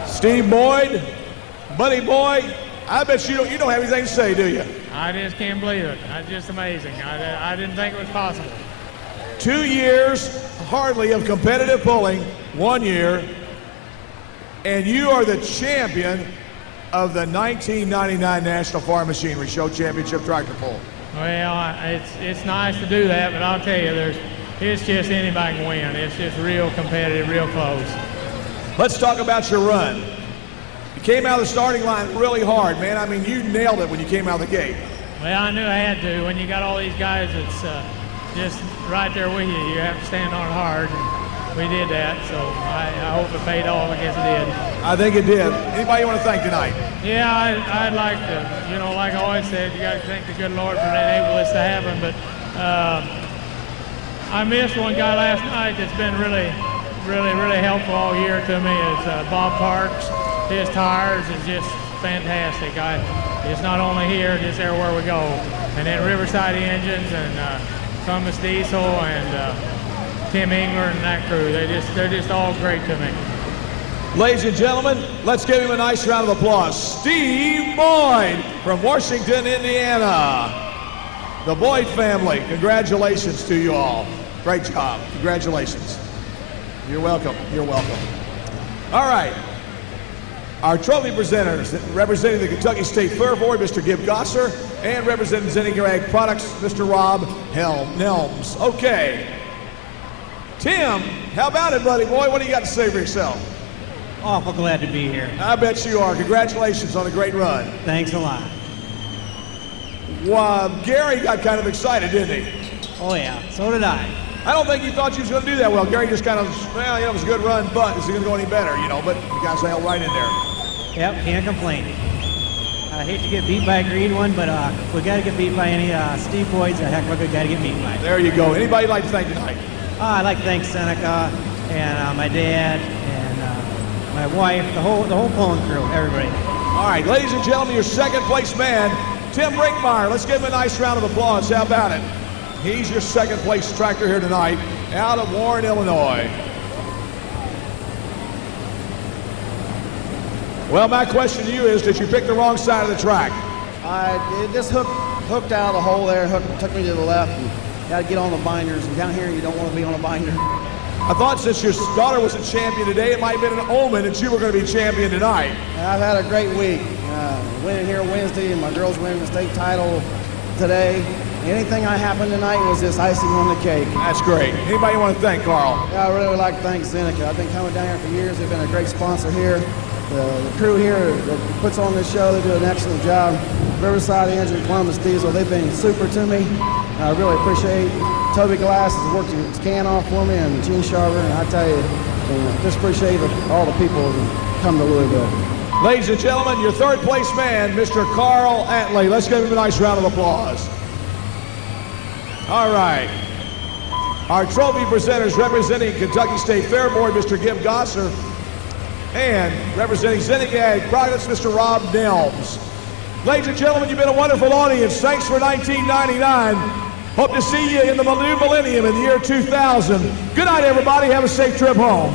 Steve Boyd, Buddy Boy, I bet you don't have anything to say, do you? I just can't believe it. It's just amazing. I didn't think it was possible. 2 years, hardly, of competitive pulling, 1 year, and you are the champion of the 1999 National Farm Machinery Show Championship Tractor Pull. Well, it's nice to do that, but I'll tell you, it's just anybody can win. It's just real competitive, real close. Let's talk about your run. You came out of the starting line really hard, man. I mean, you nailed it when you came out of the gate. Well, I knew I had to. When you got all these guys that's just right there with you, you have to stand on it hard. We did that, so I hope it paid off. I guess it did. I think it did. Anybody you want to thank tonight? Yeah, I'd like to. You know, like I always said, you got to thank the good Lord for enabling this to happen. But I missed one guy last night that's been really helpful all year to me. Is Bob Parks. his tires is just fantastic. It's not only here, just everywhere we go. And then Riverside Engines and Columbus Diesel and Tim Engler and that crew, they're just all great to me. Ladies and gentlemen, let's give him a nice round of applause. Steve Boyd from Washington, Indiana. The Boyd family, congratulations to you all. Great job, congratulations. You're welcome, you're welcome. All right, our trophy presenters, representing the Kentucky State Fair Board, Mr. Gib Gosser, and representing Zenica Ag Products, Mr. Rob Nelms. Okay, Tim, how about it, buddy boy? What do you got to say for yourself? Awful glad to be here. I bet you are. Congratulations on a great run. Thanks a lot. Well, Gary got kind of excited, didn't he? Oh yeah, so did I. I don't think you thought you was going to do that well. Gary just kind of, well, you know, it was a good run, but is it going to go any better, you know? But you guys held right in there. Yep, can't complain. I hate to get beat by a green one, but we got to get beat by any Steve Boyd's a heck of a good guy to get beat by. There you go. Anybody like to thank tonight? I'd like to thank Seneca and my dad and my wife, the whole pulling crew, everybody. All right, ladies and gentlemen, your second place man, Tim Brinkmeyer. Let's give him a nice round of applause. How about it? He's your second place tractor here tonight out of Warren, Illinois. Well, my question to you is, did you pick the wrong side of the track? It just hooked out of the hole there, took me to the left, and got to get on the binders. And down here, you don't want to be on a binder. I thought since your daughter was a champion today, it might have been an omen that you were going to be champion tonight. I've had a great week. Winning here Wednesday, and my girls winning the state title today. Anything that happened tonight was just icing on the cake. That's great. Anybody you want to thank, Carl? Yeah, I really would like to thank Zeneca. I've been coming down here for years. They've been a great sponsor here. The crew here that puts on this show, they do an excellent job. Riverside Engine, Columbus Diesel, they've been super to me. I really appreciate Toby Glass has worked his can off for me, and Gene Sharver, and I tell you, just appreciate all the people who come to Louisville. Ladies and gentlemen, your third place man, Mr. Carl Atley. Let's give him a nice round of applause. All right. Our trophy presenters representing Kentucky State Fair Board, Mr. Gib Gosser, and representing Zenica Ag Products, Mr. Rob Nelms. Ladies and gentlemen, you've been a wonderful audience. Thanks for 1999. Hope to see you in the new millennium in the year 2000. Good night, everybody. Have a safe trip home.